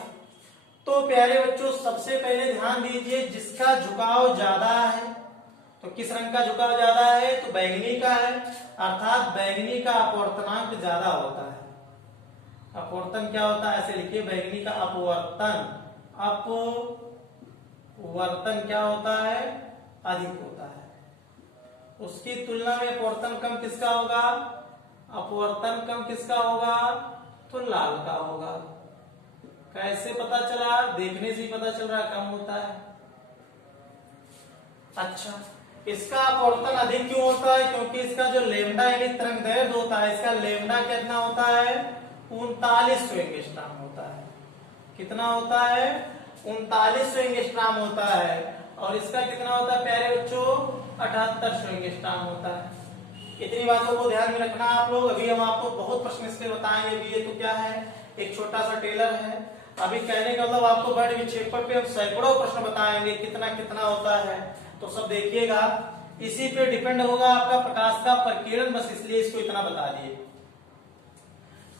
तो प्यारे बच्चों, सबसे पहले ध्यान दीजिए, जिसका झुकाव ज्यादा है, तो किस रंग का झुकाव ज्यादा है? तो बैगनी का है। अर्थात बैगनी का अपवर्तनांक ज्यादा होता है। अपवर्तन क्या होता है? ऐसे लिखिए, बैगनी का अपवर्तन, अपवर्तन क्या होता है? अधिक होता है। उसकी तुलना में अपवर्तन कम किसका होगा? अपवर्तन कम किसका होगा? तो लाल का होगा। कैसे पता चला? देखने से ही पता चल रहा है कम होता है। अच्छा, इसका अपवर्तन अधिक क्यों होता है? क्योंकि इसका जो लेमडा यानी तरंगदैर्घ्य होता है, इसका लेमडा कितना होता है? 3900 एंगस्ट्रॉम होता है। कितना होता है? 3900 एंगस्ट्रॉम होता है। और इसका कितना होता है प्यारे बच्चों? 7800 एंगस्ट्रॉम होता है। इतनी बातों को ध्यान में रखना आप लोग। अभी हम आपको बहुत प्रश्न इसके बताएंगे भी। ये तो क्या है? एक छोटा सा टेलर है। अभी कहने का मतलब आपको वर्ण विक्षेपण पे हम सैकड़ों प्रश्न बताएंगे, कितना कितना होता है, तो सब देखिएगा। इसी पे डिपेंड होगा आपका प्रकाश का प्रकीर्णन, बस इसलिए इसको इतना बता दिए।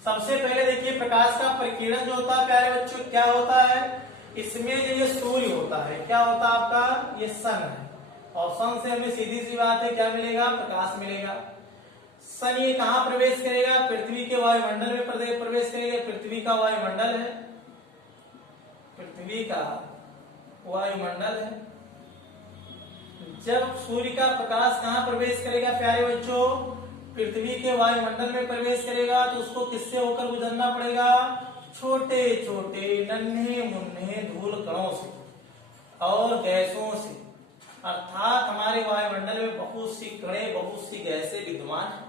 सबसे पहले देखिए, प्रकाश का प्रकीर्णन जो होता है प्यारे बच्चों, क्या होता है? इसमें जो ये सूर्य होता है, क्या होता है आपका? ये सन है। और सन से हमें सीधी सी बात है, क्या मिलेगा? प्रकाश मिलेगा। सन ये कहां प्रवेश करेगा? पृथ्वी के वायुमंडल में प्रवेश करेगा। पृथ्वी का वायुमंडल है, पृथ्वी का वायुमंडल है। जब सूर्य का प्रकाश कहां प्रवेश करेगा प्यारे बच्चों? पृथ्वी के वायुमंडल में प्रवेश करेगा। तो उसको किससे होकर गुजरना पड़ेगा? छोटे छोटे नन्हे मुन्ने धूल कणों से और गैसों से। अर्थात हमारे वायुमंडल में में बहुत सी कणें, बहुत सी गैसें विद्यमान है,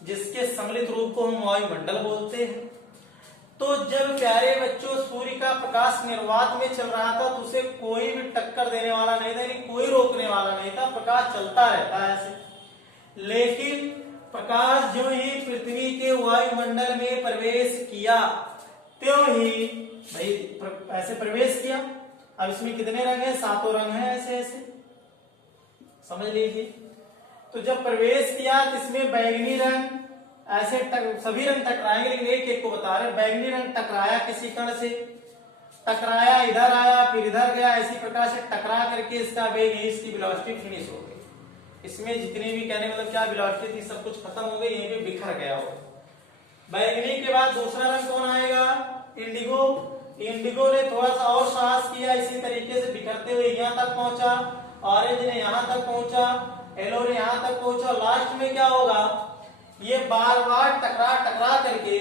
जिसके सम्मिलित रूप को हम वायुमंडल बोलते हैं। तो जब प्यारे बच्चों सूर्य का प्रकाश निर्वात में चल रहा था, तो उसे कोई भी टक्कर देने वाला नहीं था, यानी कोई रोकने वाला नहीं था, प्रकाश चलता रहता है ऐसे। लेकिन प्रकाश जो ही पृथ्वी के वायुमंडल में प्रवेश किया, त्यों ही भाई ऐसे प्रवेश किया। अब इसमें कितने रंग हैं? 7 रंग हैं, ऐसे ऐसे समझ लीजिए। तो जब प्रवेश किया तो इसमें बैगनी रंग ऐसे सभी रंग टकराएंगे, लेकिन एक एक को बता रहे। बैगनी रंग टकराया किसी कण से, टकराया इधर आया फिर इधर गया, इसी प्रकार से टकरा करके इसका वेग, इसकी वेलोसिटी फिनिश हो गई। इसमें जितनी भी कहने मतलब क्या वेलोसिटी थी सब कुछ खत्म हो गई, यहीं पे बिखर गया हो। बैगनी के बाद दूसरा रंग कौन आएगा? इंडिगो। इंडिगो ने थोड़ा सा और साहस किया, इसी तरीके से बिखरते हुए यहाँ तक पहुंचा। ऑरेंज ने यहाँ तक पहुंचा, येलो ने यहाँ तक पहुंचा। लास्ट में क्या होगा? ये बार बार टकरा टकरा करके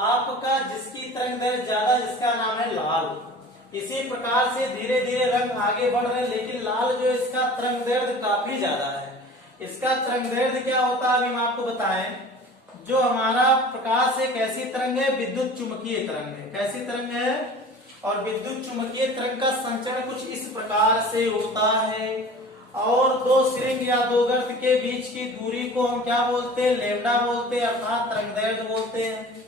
आपका जिसकी तरंग दैर्घ्य ज्यादा, जिसका नाम है लाल। इसी प्रकार से धीरे धीरे रंग आगे बढ़ रहे हैं, लेकिन लाल जो इसका तरंग दैर्घ्य काफी ज्यादा है। इसका तरंग दैर्घ्य क्या होता है अभी हम आपको बताएं। जो हमारा प्रकाश एक ऐसी तरंग है, विद्युत चुंबकीय तरंग है। कैसी तरंग है? और विद्युत चुंबकीय तरंग का संचरण कुछ इस प्रकार से होता है, और दो श्रृंग या दो गर्त के बीच की दूरी को हम क्या बोलते हैं? लैम्डा बोलते हैं, अर्थात तरंग दैर्घ्य बोलते हैं।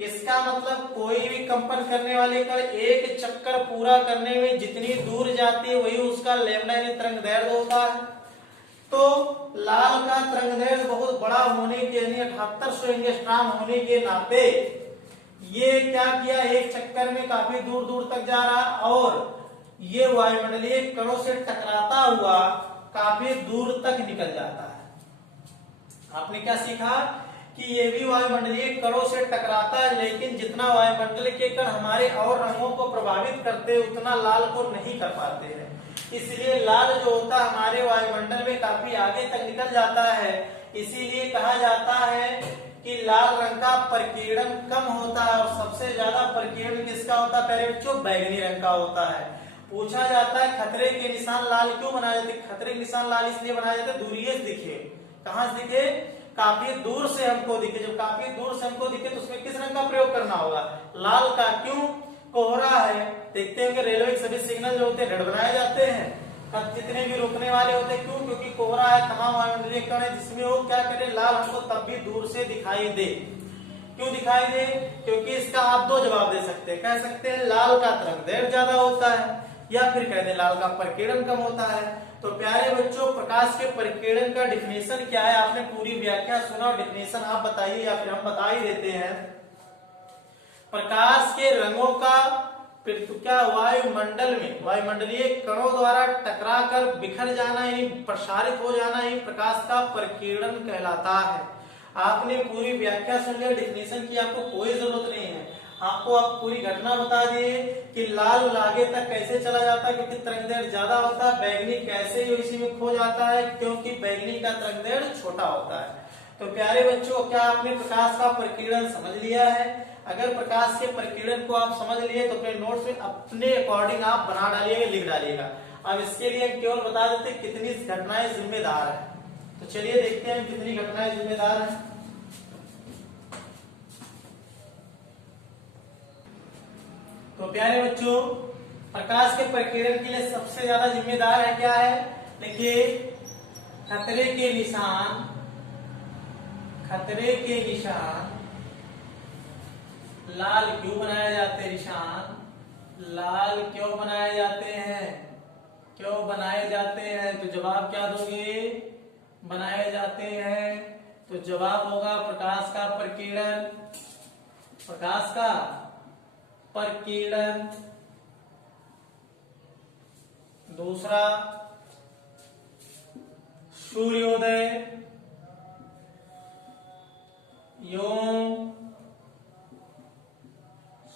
इसका मतलब कोई भी कंपन करने वाले कण एक चक्कर पूरा करने में जितनी दूर जाती है वही उसका लैम्डा यानी तरंग दैर्घ्य होता है। तो लाल का तरंग दैर्घ्य बहुत बड़ा होने के यानी 7800 एंगस्ट्रॉम होने के नाते ये क्या किया, एक चक्कर में काफी दूर दूर तक जा रहा, और ये वायुमंडलीय कणों से टकराता हुआ काफी दूर तक निकल जाता है। आपने क्या सीखा कि ये भी वायुमंडलीय कणों से टकराता है, लेकिन जितना वायुमंडल के कण हमारे और रंगों को प्रभावित करते हैं उतना लाल को नहीं कर पाते हैं। इसलिए लाल जो होता है हमारे वायुमंडल में काफी आगे तक निकल जाता है। इसीलिए कहा जाता है कि लाल रंग का प्रकीर्णन कम होता है, और सबसे ज्यादा प्रकीर्णन किसका होता है प्यारे बच्चों? बैगनी रंग का होता है। पूछा जाता है खतरे के निशान लाल क्यों बनाए जाते? खतरे के निशान लाल इसलिए बनाए जाते दूरिये से दिखे। कहां से दिखे? काफी दूर से हमको दिखे। जब काफी दूर से हमको दिखे तो उसमें किस रंग का प्रयोग करना होगा? लाल का। क्यों? कोहरा है, देखते हैं कि रेलवे के सभी सिग्नल जो होते हैं रेड बनाए जाते हैं, जितने भी रुकने वाले होते हैं। क्यों? क्योंकि कोहरा है, तमाम वायुमंडलीय कण है, जिसमें वो क्या करे, लाल हमको तब भी दूर से दिखाई दे। क्यों दिखाई दे? क्योंकि इसका आप दो जवाब दे सकते हैं। कह सकते हैं लाल का तरंग दैर्घ्य ज्यादा होता है, या फिर कहते हैं लाल का प्रकीर्णन कम होता है। तो प्यारे बच्चों प्रकाश के प्रकीर्णन का डिफिनेशन क्या है? आपने पूरी व्याख्या सुना और डिफिनेशन आप बताइए या फिर हम बता ही देते हैं। प्रकाश के रंगों का क्या वायुमंडल में वायुमंडलीय कणों द्वारा टकरा कर बिखर जाना यानी प्रसारित हो जाना ही प्रकाश का प्रकीर्णन कहलाता है। आपने पूरी व्याख्या सुन लिया, डिफिनेशन की आपको कोई जरूरत नहीं है। आपको आप पूरी घटना बता दिए कि लाल आगे तक कैसे चला जाता है क्योंकि तरंग दैर्घ्य ज्यादा होता है। बैगनी कैसे इसी में खो जाता है क्योंकि बैगनी का तरंग दैर्घ्य छोटा होता है। तो प्यारे बच्चों क्या आपने प्रकाश का प्रकीर्णन समझ लिया है? अगर प्रकाश के प्रकीर्णन को आप समझ लिए तो अपने नोट्स में अपने अकॉर्डिंग आप बना डालिएगा, लिख डालिएगा। अब इसके लिए हम केवल बता देते कितनी घटनाएं जिम्मेदार है। तो चलिए देखते हैं कितनी घटनाएं जिम्मेदार है। तो प्यारे बच्चों प्रकाश के प्रकीर्णन के लिए सबसे ज्यादा जिम्मेदार है क्या है? देखिए खतरे के निशान, खतरे के निशान लाल क्यों बनाए जाते हैं? निशान लाल क्यों बनाए जाते हैं? क्यों बनाए जाते हैं? तो जवाब क्या दोगे? बनाए जाते हैं तो जवाब होगा प्रकाश का प्रकीर्णन। प्रकाश का प्रकीर्णन। दूसरा सूर्योदय एवं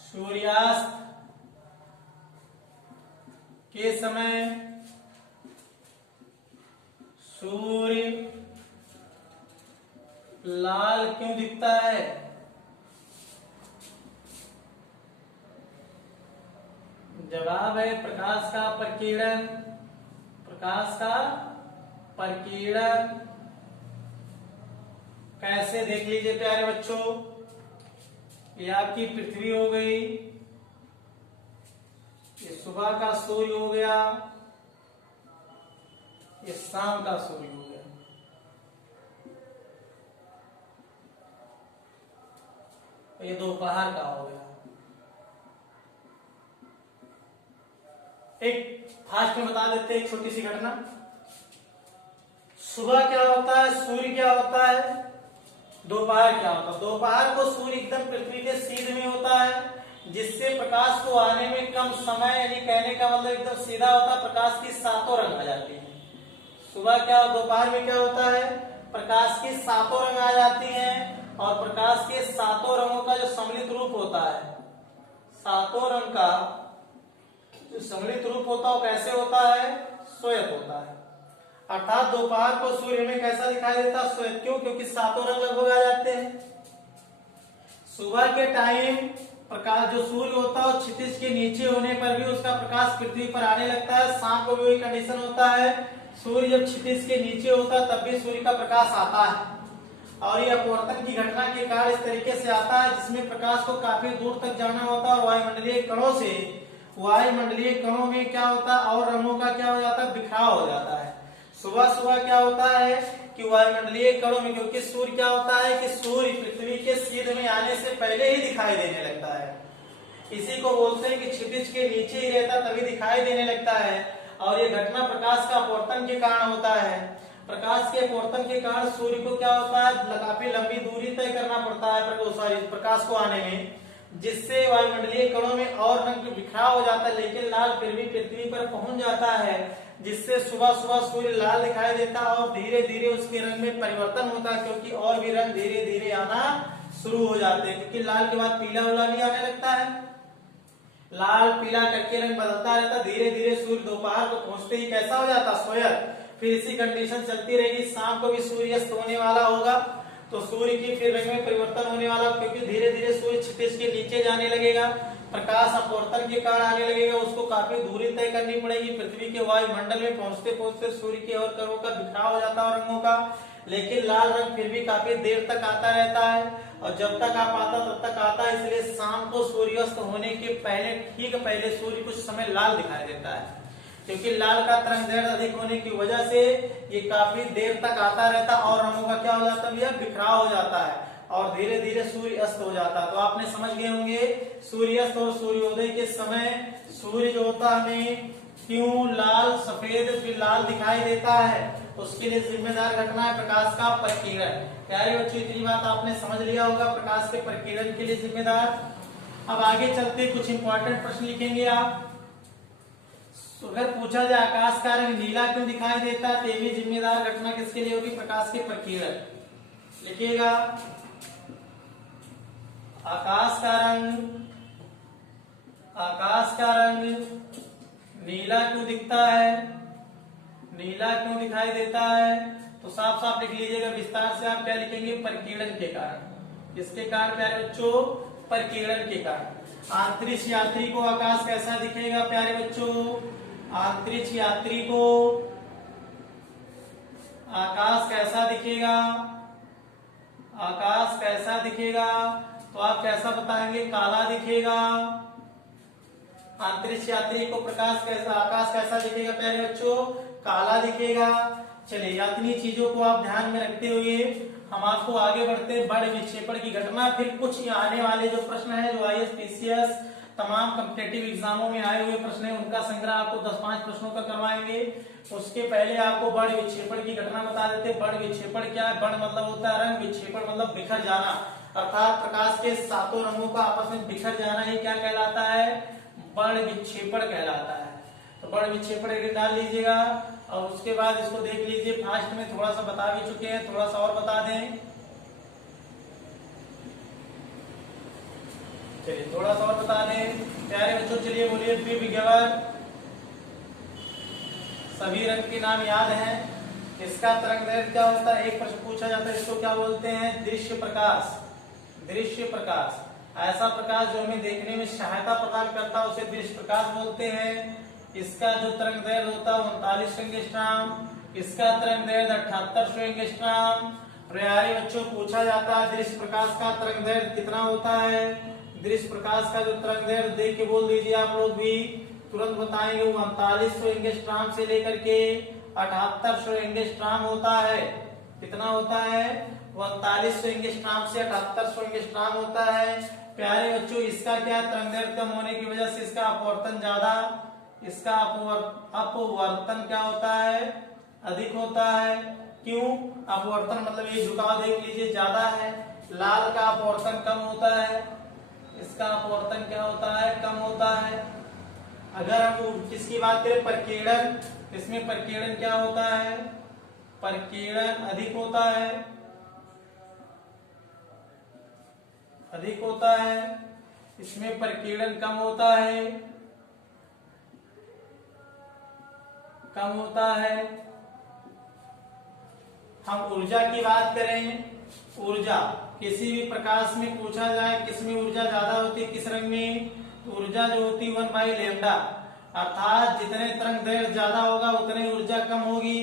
सूर्यास्त के समय सूर्य लाल क्यों दिखता है? जवाब है प्रकाश का प्रकीर्णन। प्रकाश का प्रकीर्णन कैसे देख लीजिए प्यारे बच्चों, ये आपकी पृथ्वी हो गई, ये सुबह का सूर्य हो गया, ये शाम का सूर्य हो गया। ये दोपहर का हो गया। एक फास्ट में बता देते हैं एक छोटी सी घटना। सुबह क्या होता है, सूर्य क्या होता है, दोपहर क्या होता है। दोपहर को सूर्य एकदम पृथ्वी के सीध में होता है, जिससे प्रकाश को आने में कम समय, यानी कहने का मतलब एकदम सीधा होता है। प्रकाश की सातों रंग आ जाती है। सुबह क्या, दोपहर में क्या होता है, प्रकाश की सातों रंग आ जाती हैं, और प्रकाश के सातों रंगों का जो सम्मिलित रूप होता है, सातों रंग का जो सम्मिलित रूप होता है वो कैसे होता है, श्वेत होता है। अर्थात दोपहर को सूर्य में कैसा दिखाई देता है, श्वेत। क्यों? क्योंकि सातों रंग लगभग आ जाते हैं। सुबह के टाइम प्रकाश जो सूर्य होता है क्षितिज के नीचे होने पर भी उसका प्रकाश पृथ्वी पर आने लगता है। शाम को भी वही कंडीशन होता है, सूर्य जब क्षितिज के नीचे होता है तब भी सूर्य का प्रकाश आता है। और ये अपवर्तन की घटना के कारण इस तरीके से आता है जिसमें प्रकाश को काफी दूर तक जाना होता है, और वायुमंडलीय कणों से, वायुमंडलीय कणों में क्या होता है, और रंगों का क्या हो जाता है, बिखराव हो जाता है। सुबह सुबह क्या होता है कि वायुमंडलीय कणों में, क्योंकि सूर्य क्या होता है कि सूर्य पृथ्वी के सीध में आने से पहले ही दिखाई देने लगता है। इसी को बोलते हैं कि क्षितिज के नीचे ही रहता तभी दिखाई देने लगता है। और ये घटना प्रकाश का अपवर्तन के कारण होता है। प्रकाश के अपवर्तन के कारण सूर्य को क्या होता है, काफी लंबी दूरी तय करना पड़ता है प्रकाश को आने में, जिससे वायुमंडलीय कणों में और रंग बिखराव हो जाता है, लेकिन लाल फिर भी पृथ्वी पर पहुंच जाता है, जिससे सुबह सुबह सूर्य लाल दिखाई देता है और धीरे धीरे उसके रंग में परिवर्तन होता है, क्योंकि और भी रंग धीरे धीरे आना शुरू हो जाते हैं। क्योंकि लाल के बाद पीला उला भी आने लगता है, लाल पीला करके रंग बदलता रहता है। धीरे धीरे सूर्य दोपहर को पहुंचते ही कैसा हो जाता है, श्वेत। फिर इसी कंडीशन चलती रहेगी, शाम को भी सूर्य अस्त होने वाला होगा तो सूर्य की फिर रंग में परिवर्तन होने वाला, क्योंकि धीरे धीरे सूर्य क्षितिज के नीचे जाने लगेगा, प्रकाश अपवर्तन के कारण आने लगेगा, उसको काफी दूरी तय करनी पड़ेगी। पृथ्वी के वायुमंडल में पहुंचते पहुंचते सूर्य के और कणों का बिखराव हो जाता है रंगों का, लेकिन लाल रंग फिर भी काफी देर तक आता रहता है, और जब तक आप आता तब तक आता है। इसलिए शाम को सूर्यास्त होने के पहले, ठीक पहले सूर्य कुछ समय लाल दिखाई देता है, क्योंकि लाल का तरंग दैर्घ्य अधिक होने की वजह से ये काफी देर तक आता रहता है, और रंगों का क्या हो जाता है, बिखराव हो जाता है, और धीरे धीरे सूर्य अस्त हो जाता है। तो आपने समझ गए होंगे सूर्यास्त और सूर्योदय के समय सूर्य जो होता है हमें क्यों लाल, सफेद फिर लाल दिखाई देता है, उसके लिए जिम्मेदार घटना है प्रकाश का प्रकीर्णन। प्यारे बच्चों, इतनी बात आपने समझ लिया होगा, प्रकाश के प्रकीर्णन के लिए जिम्मेदार। अब आगे चलते कुछ इंपॉर्टेंट प्रश्न लिखेंगे आप। अगर पूछा जाए आकाश का रंग नीला क्यों दिखाई देता है, तो भी जिम्मेदार घटना किसके लिए होगी, प्रकाश के प्रकीर्णन। लिखिएगा आकाश का रंग नीला क्यों दिखता है, नीला क्यों दिखाई देता है, तो साफ साफ लिख लीजिएगा। विस्तार से आप क्या लिखेंगे, प्रकीर्णन के कारण। किसके कारण प्यारे बच्चों, प्रकीर्णन के कारण। अंतरिक्ष यात्री को आकाश कैसा दिखेगा प्यारे बच्चों, अंतरिक्ष यात्री को आकाश कैसा दिखेगा, आकाश कैसा दिखेगा, तो आप कैसा बताएंगे, काला दिखेगा। अंतरिक्ष यात्री को प्रकाश कैसा, आकाश कैसा दिखेगा प्यारे बच्चों, काला दिखेगा। चलिए, इतनी चीजों को आप ध्यान में रखते हुए हम आपको आगे बढ़ते हैं बड़ विक्षेपण की घटना। फिर कुछ आने वाले जो प्रश्न है, जो आईएएस पीसीएस तमाम कॉम्पिटिटिव एग्जामों में आए हुए प्रश्न है, उनका संग्रह आपको 10-5 प्रश्नों का करवाएंगे। उसके पहले आपको बड़ विक्षेपण की घटना बता देते। बड़ विक्षेपण क्या है, बड़ मतलब होता है रंग, विक्षेपण मतलब बिखर जाना, अर्थात प्रकाश के सातों रंगों का आपस में बिखर जाना ही क्या कहलाता है, बड़ विक्षेपण कहलाता है। तो बड़ विक्षेपण एक डाल लीजिएगा, और उसके बाद इसको देख लीजिए। फास्ट में थोड़ा सा बता भी चुके हैं, थोड़ा सा और बता दें। चलिए थोड़ा सा और बता दें प्यारे बच्चों। चलिए बोलिए, द्विविगवर सभी रंग के नाम याद हैं। इसका तरंग दैर्घ्य क्या होता है, एक प्रश्न पूछा जाता है, इसको क्या बोलते हैं, दृश्य प्रकाश। दृश्य प्रकाश ऐसा प्रकाश जो हमें देखने में सहायता प्रदान करता है, उसे दृश्य प्रकाश बोलते हैं। इसका जो तरंग दैर्ध्य होता है 39 एंगस्ट्रॉम, इसका तरंग दैर्ध्य 7800 एंगस्ट्रॉम। प्यारे बच्चों पूछा जाता है दृश्य प्रकाश का तरंग दैर्ध्य कितना होता है। दृश्य प्रकाश का जो तरंग दैर्ध्य देख के बोल दीजिए आप लोग भी तुरंत बताएंगे। वो 3900 एंगस्ट्रॉम से लेकर के 7800 एंगस्ट्रॉम होता है। कितना होता है? 3900 एंगस्ट्रॉम से 7800 एंगस्ट्रॉम होता है। प्यारे बच्चों इसका क्या तरंग दैर्ध्य कम होने की वजह से इसका अपवर्तन ज्यादा, इसका अपवर्तन क्या होता है? अधिक होता है। क्यों? अपवर्तन मतलब ये झुकाव देख लीजिए ज्यादा है। लाल का अपवर्तन कम होता है, इसका अपवर्तन क्या होता है? कम होता है। अगर हम किसकी बात करें प्रकीर्णन, इसमें प्रकीर्णन क्या होता है? प्रकीर्णन अधिक होता है, अधिक होता है। इसमें प्रकीर्णन कम होता है, कम होता है। हम ऊर्जा की बात करें, ऊर्जा किसी भी प्रकाश में पूछा जाए किसमें ऊर्जा ज्यादा होती है, किस रंग में, तो ऊर्जा जो होती है 1/λ, अर्थात जितने तरंग दैर्ध्य ज्यादा होगा उतनी ऊर्जा कम होगी।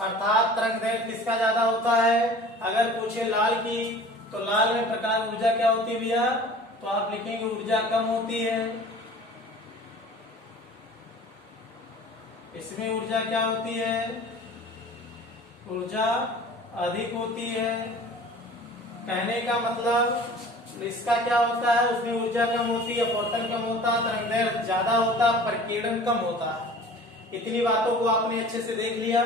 अर्थात तरंग दैर्ध्य किसका ज्यादा होता है? अगर पूछे लाल की तो लाल में प्रकाश ऊर्जा क्या होती है भैया? तो आप लिखेंगे ऊर्जा कम होती है। इसमें ऊर्जा क्या होती है? ऊर्जा अधिक होती है। कहने का मतलब इसका क्या होता है? उसमें ऊर्जा कम होती है, अपवर्तन कम होता है, तरंग दैर्ध्य ज्यादा होता है, प्रकीर्णन कम होता है। इतनी बातों को आपने अच्छे से देख लिया।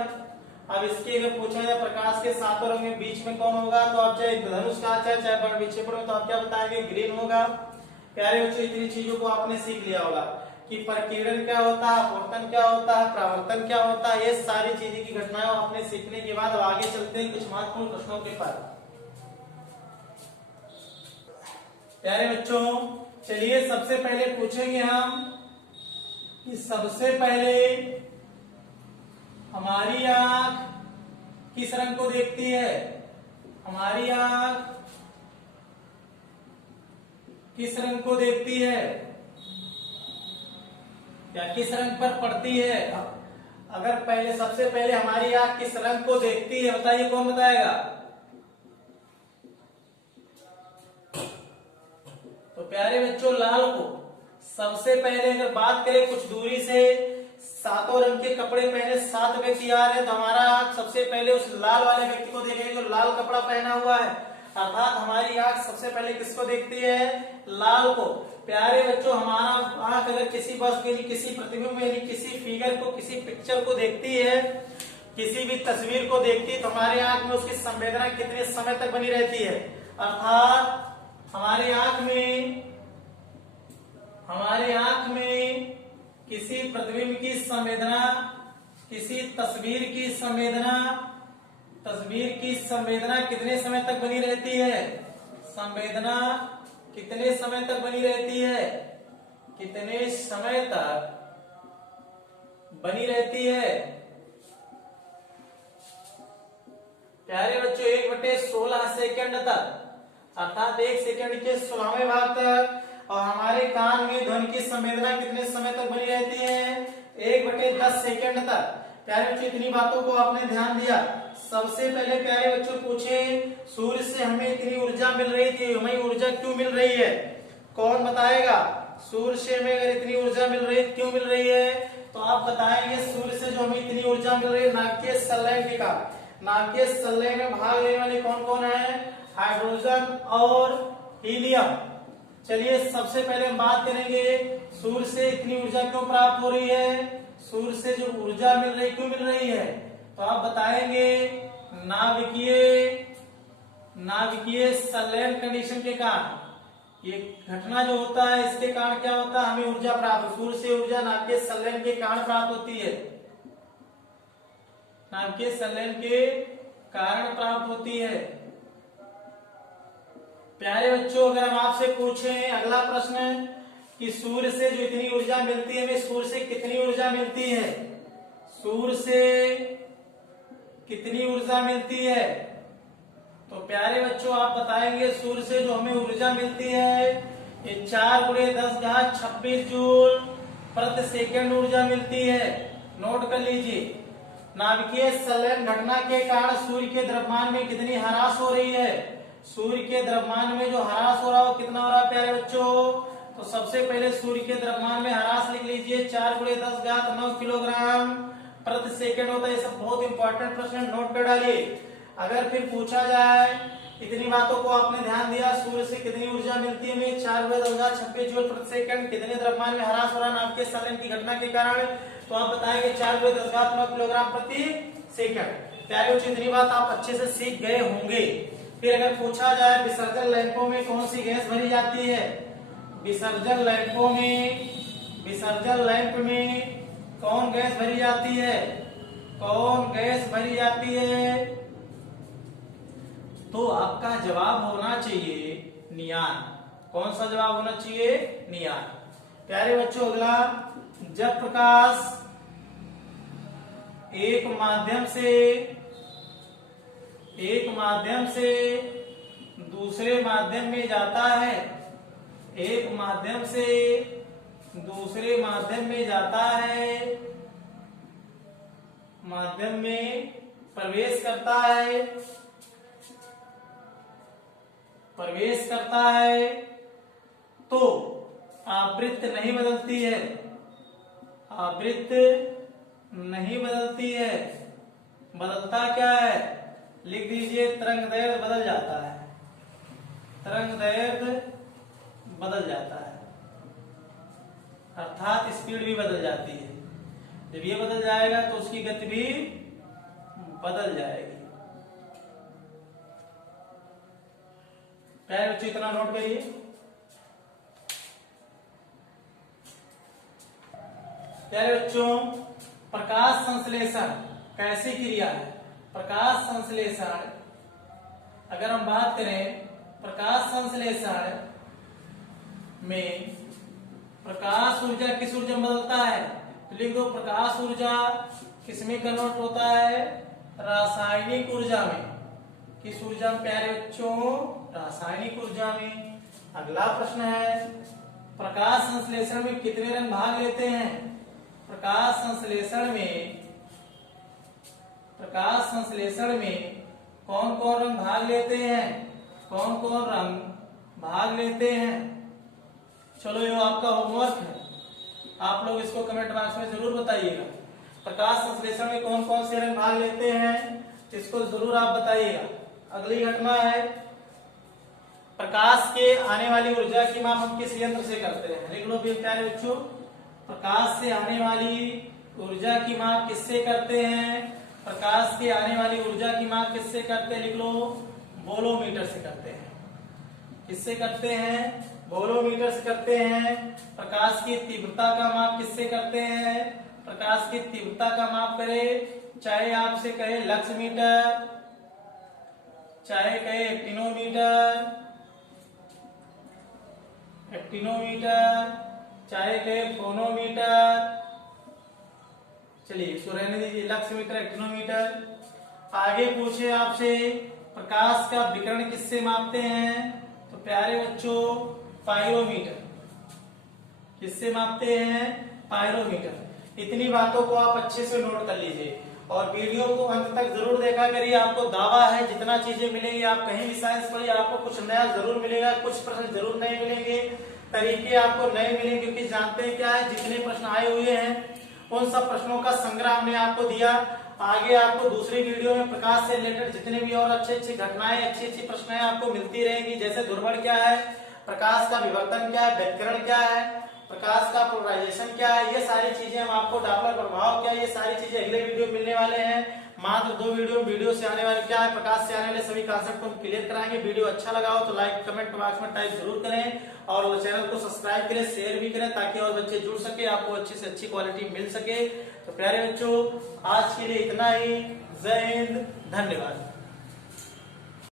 अब इसके अगर पूछा जाए प्रकाश के सातों रंग में बीच में कौन होगा, तो आप चाहे धनुष का चाहे बड़ विक्षेपण हो तो आप क्या बताएंगे? ग्रीन होगा। प्यारे बच्चों इतनी चीजों को आपने सीख लिया होगा कि प्रकीर्णन क्या होता है, अपवर्तन क्या होता है, परावर्तन क्या होता है। ये सारी चीजें की घटनाएं आपने सीखने के बाद आगे चलते हैं कुछ महत्वपूर्ण प्रश्नों के पर। प्यारे बच्चों चलिए सबसे पहले पूछेंगे हम कि सबसे पहले हमारी आंख किस रंग को देखती है? हमारी आंख किस रंग को देखती है या किस रंग पर पड़ती है? अगर पहले सबसे पहले हमारी आंख किस रंग को देखती है बताइए, कौन बताएगा? तो प्यारे बच्चों लाल को सबसे पहले अगर बात करें कुछ दूरी से, सातों रंग के कपड़े पहने 7 व्यक्ति आ रहे हैं तो हमारा आंख सबसे पहले उस लाल वाले व्यक्ति को देखेगी जो लाल कपड़ा पहना हुआ है। अर्थात हमारी आंख सबसे पहले किसको देखती है? लाल को। प्यारे बच्चों हमारा आंख अगर किसी वस्तु यानी किसी प्रतिबिंब यानी किसी फिगर को, किसी पिक्चर को देखती है, किसी भी तस्वीर को देखती है तो हमारे आंख में उसकी संवेदना कितने समय तक बनी रहती है? अर्थात हमारे आंख में किसी प्रतिबिंब की संवेदना, किसी तस्वीर की संवेदना कितने समय तक बनी रहती है? संवेदना कितने समय तक बनी रहती है? कितने समय तक बनी रहती है? प्यारे बच्चों 1/16 सेकंड तक, अर्थात 1 सेकंड के 16वें भाग तक। और हमारे कान में ध्वनि की संवेदना कितने समय तक बनी रहती है? 1/10 सेकंड तक। प्यारे बच्चों इतनी बातों को आपने ध्यान दिया। सबसे पहले प्यारे बच्चों पूछे सूर्य से हमें इतनी ऊर्जा मिल रही थी, हमें ऊर्जा क्यों मिल रही है? कौन बताएगा? सूर्य से हमें अगर इतनी ऊर्जा मिल रही है क्यों मिल रही है? तो आप बताएंगे सूर्य से जो हमें इतनी ऊर्जा मिल रही है नाभिकीय संलयन के कारण। नाभिकीय संलयन में भाग लेने वाले कौन कौन है? हाइड्रोजन और हीलियम। चलिए सबसे पहले हम बात करेंगे सूर्य से इतनी ऊर्जा क्यों प्राप्त हो रही है, सूर्य से जो ऊर्जा मिल रही क्यों मिल रही है? तो आप बताएंगे नाभिकीय संलयन कंडीशन के कारण। ये घटना जो होता है इसके कारण क्या होता है? हमें ऊर्जा प्राप्त, सूर्य से ऊर्जा नाभिकीय संलयन के कारण प्राप्त होती है, नाभिकीय संलयन के कारण प्राप्त होती है। प्यारे बच्चों अगर हम आपसे पूछें अगला प्रश्न कि सूर्य से जो इतनी ऊर्जा मिलती है हमें सूर्य से कितनी ऊर्जा मिलती है? सूर्य से कितनी ऊर्जा मिलती है? तो प्यारे बच्चों आप बताएंगे सूर्य से जो हमें ऊर्जा मिलती है ये 4 × 10⁻26 जूल प्रति सेकंड ऊर्जा मिलती है। नोट कर लीजिए। नाभिकीय संलयन घटना के कारण सूर्य के द्रव्यमान में कितनी ह्रास हो रही है? सूर्य के द्रव्यमान में जो ह्रास हो रहा है वो कितना हो रहा है प्यारे बच्चों? तो सबसे पहले सूर्य के द्रव्यमान में ह्रास लिख लीजिए 4×10⁹ किलोग्राम प्रति सेकंड होता है। ये सब बहुत इंपॉर्टेंट प्रश्न है, नोट कर डालिए। अगर फिर पूछा जाए, इतनी बातों को आपने ध्यान दिया, सूर्य से कितनी ऊर्जा मिलती है हमें? 4×10⁻26 जूल प्रति सेकंड। कितने द्रव्यमान में ह्रास हो रहा है नाभिकीय संलयन की घटना के कारण? तो आप बताएंगे 4×10⁻9 किलोग्राम प्रति सेकंड। प्यारे बच्चों, इतनी बात आप अच्छे से सीख गए होंगे। फिर अगर पूछा जाए विसर्जन लैंपों में कौन सी गैस भरी जाती है? विसर्जन लैंप में कौन गैस भरी जाती है? कौन गैस भरी जाती है? तो आपका जवाब होना चाहिए नियान। कौन सा जवाब होना चाहिए? नियान। प्यारे बच्चों, अगला, जब प्रकाश एक माध्यम से दूसरे माध्यम में जाता है, एक माध्यम से दूसरे माध्यम में जाता है, माध्यम में प्रवेश करता है तो आवृत्ति नहीं बदलती है। आवृत्ति नहीं बदलती है। बदलता क्या है? लिख दीजिए, तरंग दैर्घ्य बदल जाता है। तरंग दैर्घ्य बदल जाता है, अर्थात स्पीड भी बदल जाती है। जब ये बदल जाएगा तो उसकी गति भी बदल जाएगी। प्यारे बच्चों, इतना नोट करिए। प्यारे बच्चों, प्रकाश संश्लेषण कैसी क्रिया है? प्रकाश संश्लेषण, अगर हम बात करें प्रकाश संश्लेषण में प्रकाश ऊर्जा किस ऊर्जा में बदलता है? तो लिख दो, प्रकाश ऊर्जा किसमें कन्वर्ट होता है? रासायनिक ऊर्जा में। किस ऊर्जा में प्यारे बच्चों? रासायनिक ऊर्जा में। अगला प्रश्न है, प्रकाश संश्लेषण में कितने रंग भाग लेते हैं? प्रकाश संश्लेषण में कौन कौन रंग भाग लेते हैं? कौन कौन रंग भाग लेते हैं? चलो, ये आपका होमवर्क है, आप लोग इसको कमेंट बॉक्स में जरूर बताइएगा। प्रकाश संश्लेषण में कौन कौन से रंग भाग लेते हैं, इसको जरूर आप बताइएगा। अगली घटना है, प्रकाश के आने वाली ऊर्जा की माप हम किस यंत्र से करते हैं? लिख लो प्यारे बच्चों, प्रकाश से आने वाली ऊर्जा की माप किससे करते हैं? प्रकाश के आने वाली ऊर्जा की माप किससे करते हैं? लिख लो, बोलोमीटर से करते हैं। किससे करते हैं? बोलोमीटर से करते हैं। प्रकाश की तीव्रता का माप किससे करते हैं? प्रकाश की तीव्रता का माप करें, चाहे आपसे कहे लक्स मीटर, चाहे कहे एक्टिनोमीटर, चाहे कहे फोनोमीटर। चलिए इसको रहने दीजिए, लक्स मीटर, एक्टिनोमीटर। आगे पूछे आपसे प्रकाश का विकिरण किससे मापते हैं? तो प्यारे बच्चों, पायरोमीटर। किससे मापते हैं? पायरोमीटर। इतनी बातों को आप अच्छे से नोट कर लीजिए और वीडियो को अंत तक जरूर देखा करिए। आपको दावा है जितना चीजें मिलेंगी, आप कहीं भी साइंस पढ़िए, आपको कुछ नया जरूर मिलेगा, कुछ प्रश्न जरूर नहीं मिलेंगे, तरीके आपको नए मिलेंगे। क्योंकि जानते हैं क्या है, जितने प्रश्न आए हुए हैं उन सब प्रश्नों का संग्रह हमने आपको दिया। आगे आपको दूसरी वीडियो में प्रकाश से रिलेटेड जितने भी और अच्छी अच्छी घटनाएं, अच्छी अच्छी प्रश्न आपको मिलती रहेंगी। जैसे ध्रुवण क्या है, प्रकाश का विवर्तन क्या है, व्यतिकरण क्या है, प्रकाश का पोलराइजेशन क्या है, ये सारी चीजें हम आपको, डॉपलर प्रभाव क्या है, ये सारी चीजें अगले वीडियो मिलने वाले हैं। मात्र 2 वीडियो से आने वाले क्या है, प्रकाश से आने वाले सभी कॉन्सेप्ट को हम क्लियर कराएंगे। वीडियो अच्छा लगा हो तो लाइक कमेंट बॉक्स में टाइप जरूर करें और चैनल को सब्सक्राइब करें, शेयर भी करें ताकि और बच्चे जुड़ सके, आपको अच्छी से अच्छी क्वालिटी मिल सके। तो प्यारे बच्चों, आज के लिए इतना ही। जय हिंद, धन्यवाद।